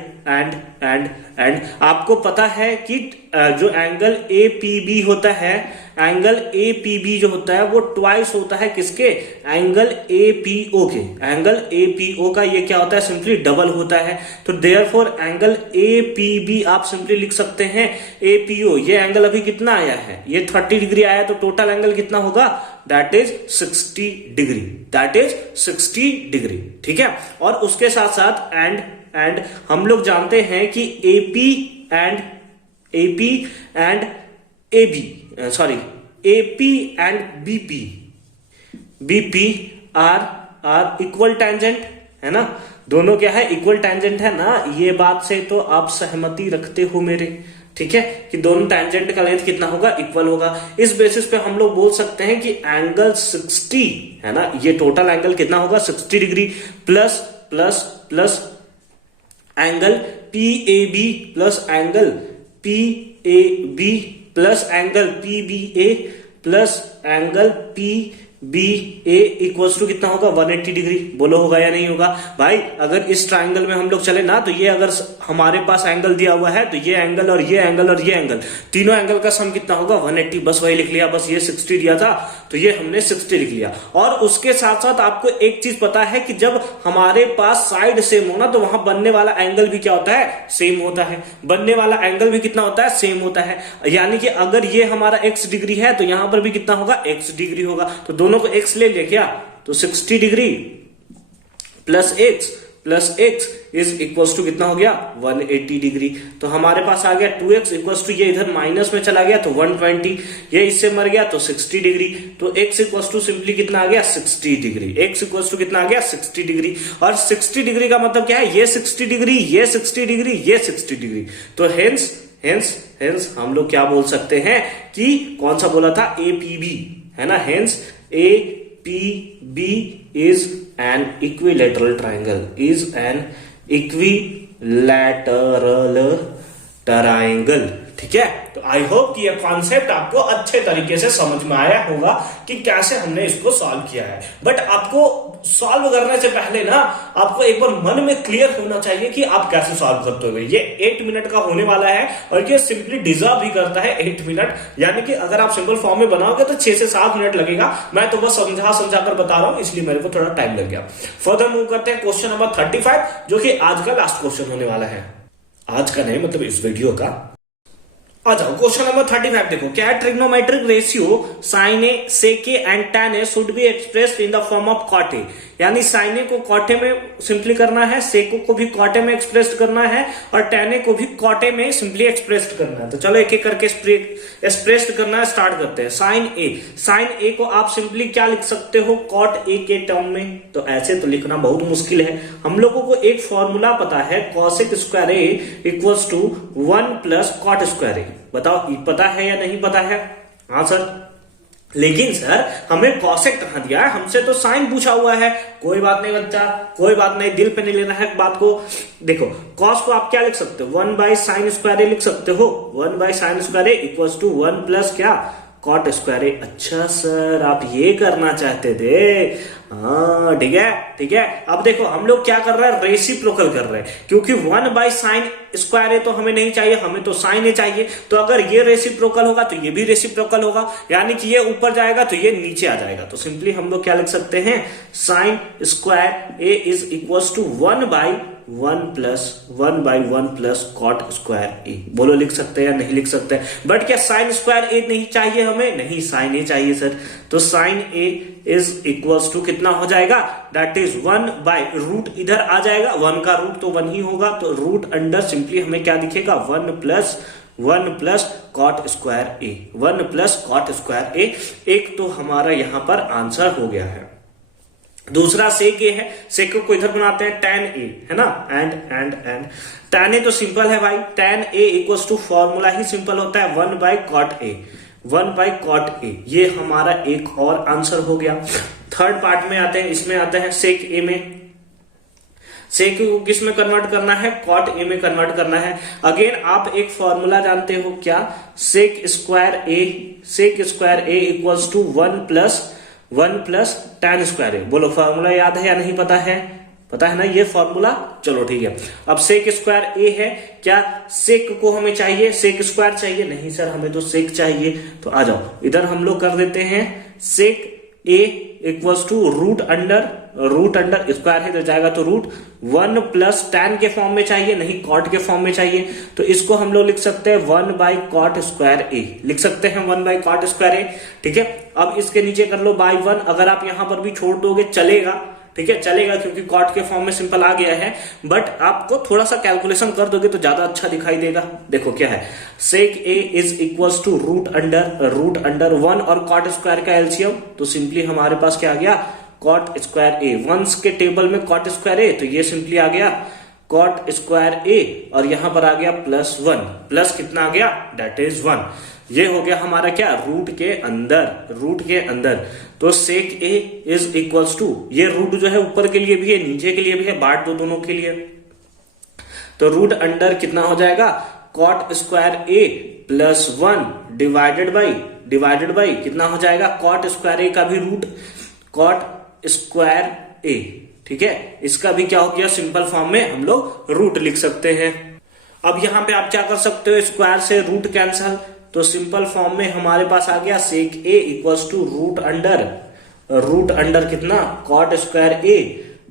आपको पता है कि जो एंगल एपीबी होता है, एंगल एपीबी जो होता है वो ट्वाइस होता है किसके? एंगल एपीओ के। एंगल एपीओ का ये क्या होता है? सिंपली डबल होता है। तो देयरफॉर एंगल एपीबी आप सिंपली लिख सकते हैं एपीओ। ये एंगल अभी कितना आया है? ये 30 डिग्री आया, तो टोटल एंगल कितना होगा? That is 60 degree, that is 60 degree, ठीक है? और उसके साथ साथ एंड हम लोग जानते हैं कि AP and BP are equal tangent, है ना? दोनों क्या है? इक्वल टेंजेंट है ना? ये बात से तो आप सहमति रखते हो मेरे, ठीक है? कि दोनों टेंजेंट का लेंथ कितना होगा? इक्वल होगा। इस बेसिस पे हम लोग बोल सकते हैं कि एंगल 60, है ना? ये टोटल एंगल कितना होगा? 60 degree plus angle PAB plus angle PAB plus angle PBA plus angle PBA equals to कितना होगा? 180 डिग्री। बोलो होगा या नहीं होगा? भाई अगर इस ट्राइंगल में हम लोग चले ना, तो ये अगर हमारे पास एंगल दिया हुआ है, तो ये एंगल और ये एंगल और ये एंगल, तीनों एंगल का सम कितना होगा? 180। बस वही लिख लिया, बस ये 60 दिया था तो ये हमने 60 लिख लिया। और उसके साथ साथ आपको एक चीज पता है कि जब हमारे पास साइड सेम हो ना, तो वहां बनने वाला एंगल भी क्या होता है? सेम होता है। बनने वाला एंगल भी कितना होता है? सेम होता है। यानी कि अगर ये हमारा x डिग्री है, तो यहां पर भी कितना होगा? x डिग्री होगा। तो दोनों को x ले लिया क्या? तो 60 degree plus x is equals to कितना हो गया? 180 डिग्री। तो हमारे पास आ गया 2x इक्वल्स टू, ये इधर माइनस में चला गया तो 120, ये इससे मर गया तो 60 डिग्री। तो x इक्वल्स टू सिंपली कितना आ गया? 60 डिग्री। x इक्वल्स टू कितना आ गया? 60 डिग्री। और 60 डिग्री का मतलब क्या है? ये 60 डिग्री, ये 60 डिग्री, ये 60 डिग्री। तो हेंस हम लोग क्या बोल सकते हैं कि कौन सा बोला था? एपीबी, है ना? Hence APB is an equilateral triangle, is an equilateral triangle, ठीक है? तो आई होप कि ये कॉन्सेप्ट आपको अच्छे तरीके से समझ में आया होगा कि कैसे हमने इसको सॉल्व किया है। बट आपको सॉल्व करने से पहले ना, आपको एक बार मन में क्लियर होना चाहिए कि आप कैसे सॉल्व करते हो। ये 8 मिनट का होने वाला है और ये सिंपली डिजर्व भी करता है 8 मिनट। यानी कि अगर आप सिंपल फॉर्म में बनाओगे तो 6 से 7 मिनट लगेगा। मैं तो बस समझा कर बता रहा हूं, इसलिए मेरे को थोड़ा टाइम लग गया। फर्दर मूव करते हैं क्वेश्चन नंबर 35, जो कि आज का लास्ट क्वेश्चन होने वाला है। आज का नहीं, मतलब इस वीडियो का। आ जाओ क्वेश्चन नंबर 35 देखो। क्या trigonometric ratio sine A, sec A and tan A should be expressed in the form of cot A. यानी साइन ए को कॉट ए में सिंपली करना है, सेको को भी कॉट ए में एक्सप्रेस करना है, और टैन ए को भी कॉट ए में सिंपली एक्सप्रेस करना है। तो चलो एक एक करके एक्सप्रेस करना स्टार्ट करते हैं। साइन ए को आप सिंपली क्या लिख सकते हो? कॉट ए के टर्म में। तो ऐसे तो लिखना बहुत मुश्किल है। हम लोगों को एक फॉर्मूला पता है, cosec square A equals to 1 plus cot square A. बताओ पता है या नहीं पता है? हाँ सर। लेकिन सर हमें कॉसेक कहां दिया है? हमसे तो साइन पूछा हुआ है। कोई बात नहीं बच्चा, कोई बात नहीं, दिल पे नहीं लेना है बात को। देखो कॉस को आप क्या लिख सकते हो? 1 बाई साइन स्क्वायर ए लिख सकते हो। 1 by sine square A equals to 1 plus क्या? Cot square A. अच्छा सर, आप ये करना चाहते थे। हाँ ठीक है ठीक है। अब देखो हम लोग क्या कर रहे हैं, रेसिप्रोकल कर रहे हैं, क्योंकि 1 बाई साइन स्क्वायर ए तो हमें नहीं चाहिए, हमें तो साइन ए चाहिए। तो अगर ये रेसिप्रोकल होगा तो ये भी रेसिप्रोकल होगा, यानी कि ये ऊपर जाएगा तो ये नीचे आ जाएगा। तो सिंपली हम लोग क्या लिख सकते हैं, sine square A is equal to 1 by 1 plus cot square A. बोलो लिख सकते हैं या नहीं लिख सकते हैं? बट क्या साइन स्क्वायर ए नहीं चाहिए हमें? नहीं, साइन ए चाहिए सर। तो sine A is equal to कितना हो जाएगा, दैट इज 1 बाई रूट, इधर आ जाएगा 1 का रूट तो 1 ही होगा, तो रूट अंडर सिंपली हमें क्या दिखेगा, 1 प्लस कॉट स्क्वायर ए, 1 प्लस कॉट स्क्वायर ए। एक तो हमारा यहां पर आंसर हो गया है। दूसरा सेक ए है, सेक को इधर बनाते हैं tan ए, है ना, एंड tan ए तो सिंपल है भाई, tan A equals to formula ही सिंपल होता है 1 by cot A, 1 by cot A. ये हमारा एक और आंसर हो गया। थर्ड पार्ट में आते हैं, इसमें आते हैं सेक ए में। सेक को किस में कन्वर्ट करना है, कॉट ए में कन्वर्ट करना है। अगेन आप एक फॉर्मूला जानते हो क्या, sec square A equals to 1 plus tan square A. बोलो फॉर्मूला याद है या नहीं पता है? पता है ना ये फॉर्मूला? चलो ठीक है। अब सेक स्क्वायर ए है, क्या सेक को हमें चाहिए, सेक स्क्वायर चाहिए? नहीं सर, हमें तो सेक चाहिए। तो आ जाओ इधर हम लोग कर देते हैं, sec A equals to root under square है तो जाएगा तो रूट 1 प्लस tan के फॉर्म में चाहिए, नहीं कॉट के फॉर्म में चाहिए। तो इसको हम लोग लिख सकते हैं 1 बाई कॉट स्क्वायर ए, लिख सकते हैं 1 बाई कॉट स्क्वायर ए। ठीक है, अब इसके नीचे कर लो बाई 1, अगर आप यहां पर भी छोड़ दोगे चलेगा, ठीक है चलेगा, क्योंकि कॉट के फॉर्म में सिंपल आ गया है। बट आपको थोड़ा सा कैलकुलेशन कर दोगे तो ज्यादा अच्छा दिखाई देगा। देखो क्या है, sec A is equals to root under 1 और कॉट स्क्वायर का एलसीएम, तो सिंपली हमारे पास क्या आ गया, कॉट स्क्वायर ए। वंस के टेबल में कॉट स्क्वायर ए, तो ये सिंपली आ गया कॉट स्क्वायर ए, और यहां पर आ गया प्लस 1, प्लस कितना आ गया, दैट इज 1। ये हो गया हमारा क्या, रूट के अंदर। तो सेक ए इज इक्वल्स टू, ये रूट जो है ऊपर के लिए भी है नीचे के लिए भी है, बांट दो दोनों के लिए। तो रूट अंडर कितना हो जाएगा, cot square A plus 1 divided by कितना हो जाएगा, कॉट स्क्वायर ए का भी रूट, कॉट स्क्वायर ए। ठीक है, इसका भी क्या हो गया, सिंपल फॉर्म में हम लोग रूट लिख सकते हैं। अब यहां पे आप क्या कर सकते हो, स्क्वायर से रूट कैंसल, तो सिंपल फॉर्म में हमारे पास आ गया sec A equals to root under कितना, cot square A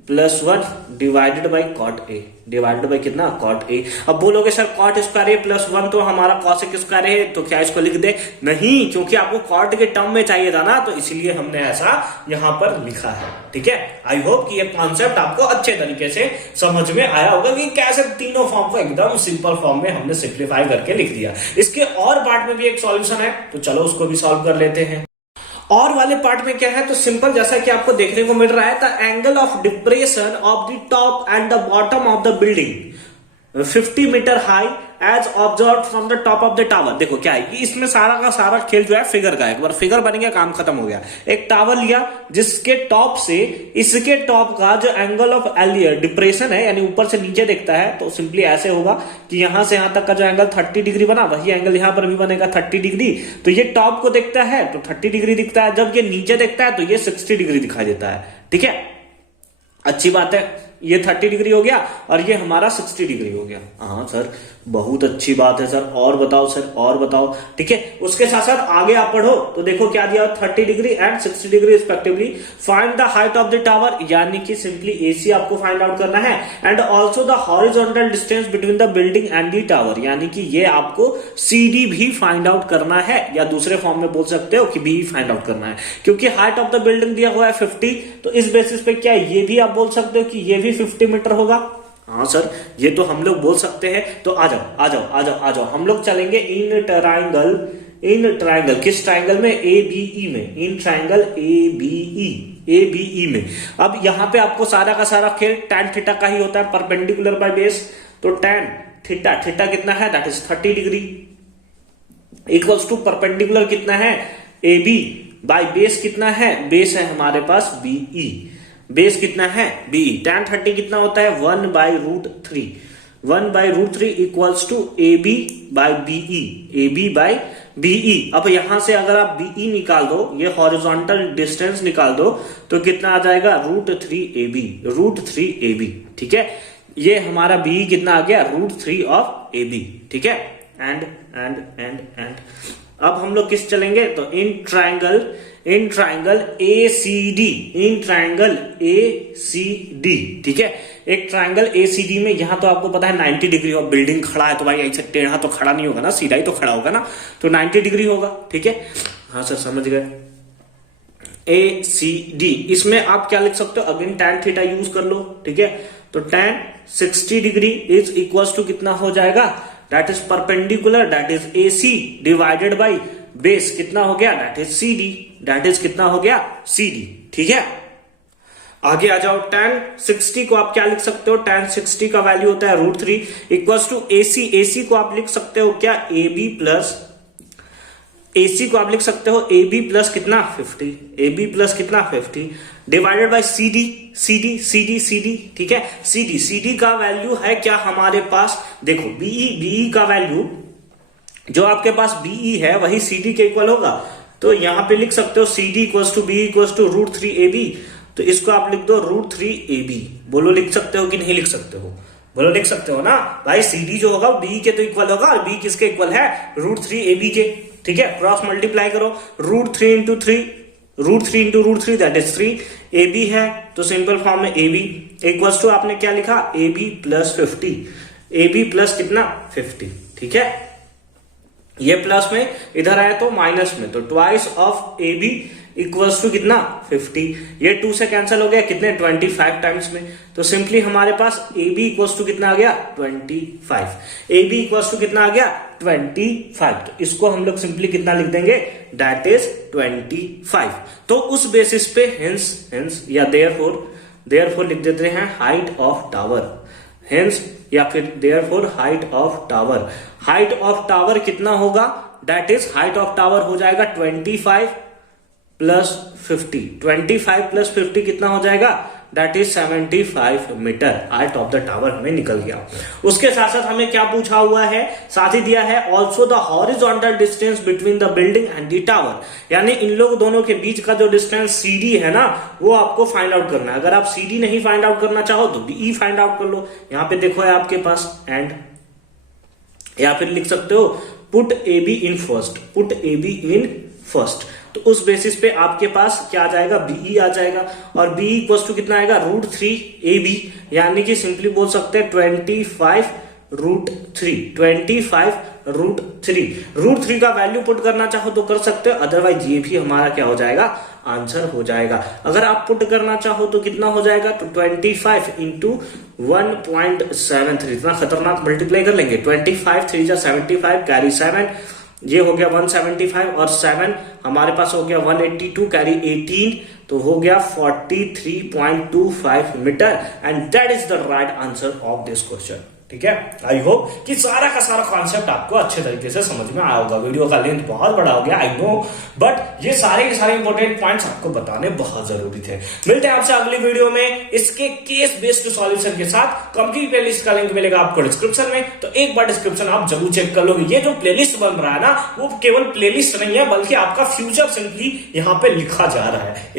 plus 1 divided by cot A, divided by कितना, कॉट ए। अब बोलोगे sir cot square A plus 1 तो हमारा कॉसेक स्क्वायर है, तो क्या इसको लिख दे? नहीं, क्योंकि आपको कॉट के टर्म में चाहिए था ना, तो इसलिए हमने ऐसा यहां पर लिखा है। ठीक है, आई होप कि ये कॉन्सेप्ट आपको अच्छे तरीके से समझ में आया होगा कि कैसे तीनों फॉर्म को एकदम सिंपल फॉर्म में हमने सिंप्लीफाई करके लिख दिया। इसके और पार्ट में भी एक सॉल्यूशन है, तो चलो उसको भी सॉल्व कर लेते हैं। और वाले पार्ट में क्या है, तो सिंपल जैसा कि आपको देखने को मिल रहा है, the angle of depression of the top and the bottom of the building 50 metre high as observe from the top of the tower. देखो क्या है, इसमें सारा का सारा खेल जो है फिगर का है। एक बार फिगर बन गया, काम खत्म हो गया। एक टावर लिया जिसके टॉप से इसके टॉप का जो एंगल ऑफ डिप्रेशन है, यानी ऊपर से नीचे दिखता है, तो सिंपली ऐसे होगा कि यहां से यहां तक का जो एंगल 30 डिग्री बना, वही एंगल यहां पर भी बनेगा 30 डिग्री। तो ये टॉप को देखता है तो 30 डिग्री दिखता है, जब ये नीचे देखता है तो ये 60 डिग्री दिखाई देता है। ठीक है, अच्छी बात है, ये 30 डिग्री हो गया और ये हमारा 60 डिग्री हो गया। हाँ सर, बहुत अच्छी बात है सर, और बताओ सर, और बताओ। ठीक है, उसके साथ साथ आगे आप पढ़ो तो देखो क्या दिया, 30 degree and 60 degree respectively. Find the height of the tower, यानी कि सिंपली एसी आपको फाइंड आउट करना है, and also the horizontal distance between the building and the tower, यानी कि ये आपको सीडी भी फाइंड आउट करना है, या दूसरे फॉर्म में बोल सकते हो कि बी फाइंड आउट करना है। क्योंकि हाइट ऑफ द बिल्डिंग दिया हुआ है 50, तो इस बेसिस पे क्या ये भी आप बोल सकते हो कि ये भी 50 मीटर होगा। हाँ सर, ये तो हम लोग बोल सकते हैं। तो आ जाओ हम लोग चलेंगे इन ट्राइंगल, किस ट्राइंगल में, एबीई में, इन ट्राइंगल एबीई में। अब यहां पे आपको सारा का सारा खेल tan थीटा का ही होता है, परपेंडिकुलर बाय बेस। तो tan थीटा कितना है, that is 30 degree, equals to perpendicular कितना है, AB बाय बेस कितना है, बेस है हमारे पास BE, बेस कितना है BE। tan 30 कितना होता है, 1 by root 3, 1/√3 equals to AB by BE, AB by BE। अब यहां से अगर आप BE निकाल दो, ये हॉरिजॉन्टल डिस्टेंस निकाल दो, तो कितना आ जाएगा √3AB, √3AB। ठीक है, ये हमारा BE कितना आ गया √3 ऑफ AB। ठीक है, एंड अब हम लोग किस चलेंगे, तो in triangle ACD, in triangle ACD। ठीक है, एक ट्राइंगल ACD में यहां तो आपको पता है 90 डिग्री और बिल्डिंग खड़ा है, तो भाई ऐसे टेढ़ा तो खड़ा नहीं होगा ना, सीधा ही तो खड़ा होगा ना, तो 90 डिग्री होगा। ठीक है, हाँ सर समझ गए। ACD, इसमें आप क्या लिख सकते हो, अगेन tan थीटा यूज कर लो। ठीक है, तो tan 60 degree is equals to कितना हो जाएगा, that is perpendicular, that is AC divided by base कितना हो गया, that is CD, that is कितना हो गया CD। ठीक है, आगे आ जाओ। tan 60 को आप क्या लिख सकते हो, tan 60 का वैल्यू होता है √3 इक्वल्स टू AC को आप लिख सकते हो क्या, AC को आप लिख सकते हो AB प्लस कितना 50, AB प्लस कितना 50 डिवाइडेड बाय CD। ठीक है, CD का वैल्यू है क्या हमारे पास, देखो BE का वैल्यू जो आपके पास BE है वही CD के इक्वल होगा, तो यहां पे लिख सकते हो CD equals to BE equals to √3AB, तो इसको आप लिख दो √3AB। बोलो लिख सकते हो कि नहीं लिख सकते हो, बोलो लिख सकते हो ना भाई। CD जो होगा BE के तो इक्वल होगा, और B किसके इक्वल है, √3AB के। ठीक है, क्रॉस मल्टीप्लाई करो, √3 इंटू 3 दैट इज 3, AB है तो सिंपल फॉर्म में AB इक्वल्स टू आपने क्या लिखा, AB प्लस 50, AB प्लस कितना 50। ठीक है, ये प्लस में इधर आया तो माइनस में, तो twice of AB equals to कितना 50, ये 2 से कैंसिल हो गया, कितने 25 टाइम्स में, तो सिंपली हमारे पास AB इक्वल्स टू कितना आ गया 25, AB इक्वल्स टू कितना आ गया 25, तो इसको हम लोग सिंपली कितना लिख देंगे, दैट इज 25। तो उस बेसिस पे हेंस या देयरफॉर लिख देते हैं हाइट ऑफ टावर, हेंस या फिर देयरफॉर हाइट ऑफ टावर कितना होगा, that is height of tower हो जाएगा 25 प्लस 50, 25 प्लस 50 कितना हो जाएगा, that is 75 metre. Height of the tower हमें निकल गया। उसके साथ साथ हमें क्या पूछा हुआ है, साथ ही दिया है also the horizontal distance between the building and the tower, यानी इन लोग दोनों के बीच का जो डिस्टेंस CD है ना, वो आपको फाइंड आउट करना है। अगर आप CD नहीं फाइंड आउट करना चाहो तो BE फाइंड आउट कर लो, यहां पे देखो है आपके पास एंड, या फिर लिख सकते हो पुट AB इन फर्स्ट, तो उस बेसिस पे आपके पास क्या आ जाएगा, BE आ जाएगा, और BE इक्वल्स टू कितना आएगा √3AB, यानी कि सिंपली बोल सकते हैं 25 √3 का वैल्यू पुट करना चाहो तो कर सकते हो, अदरवाइज ये भी हमारा क्या हो जाएगा, आंसर हो जाएगा। अगर आप पुट करना चाहो तो कितना हो जाएगा, तो 25 इंटू 1.73, इतना खतरनाक मल्टीप्लाई कर लेंगे, 25 3 जा 75 कैरी 7, ये हो गया 175, और 7 हमारे पास हो गया 182 कैरी 18, तो हो गया 43.25 metre, and that is the right answer of this question. ठीक है, आई होप कि सारा का सारा कॉन्सेप्ट आपको अच्छे तरीके से समझ में आया होगा। वीडियो का लेंथ बहुत बड़ा हो गया आई नो, बट ये सारे के सारे इंपॉर्टेंट पॉइंट्स आपको बताने बहुत जरूरी थे। मिलते हैं आपसे अगली वीडियो में इसके केस बेस्ड सॉल्यूशन के साथ। कंप्लीट प्लेलिस्ट का लिंक मिलेगा आपको डिस्क्रिप्शन में, तो एक बार डिस्क्रिप्शन आप जरूर चेक कर लोगे। ये जो प्लेलिस्ट बन रहा है ना, वो केवल प्लेलिस्ट नहीं है, बल्कि आपका फ्यूचर सिंपली यहाँ पे लिखा जा रहा है।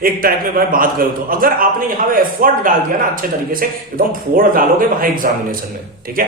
एक टाइप में मैं बात करूं तो अगर आपने यहाँ पे एफर्ट डाल दिया ना अच्छे तरीके से, एकदम फोड़ डालोगे भाई एग्जामिनेशन में। ठीक है।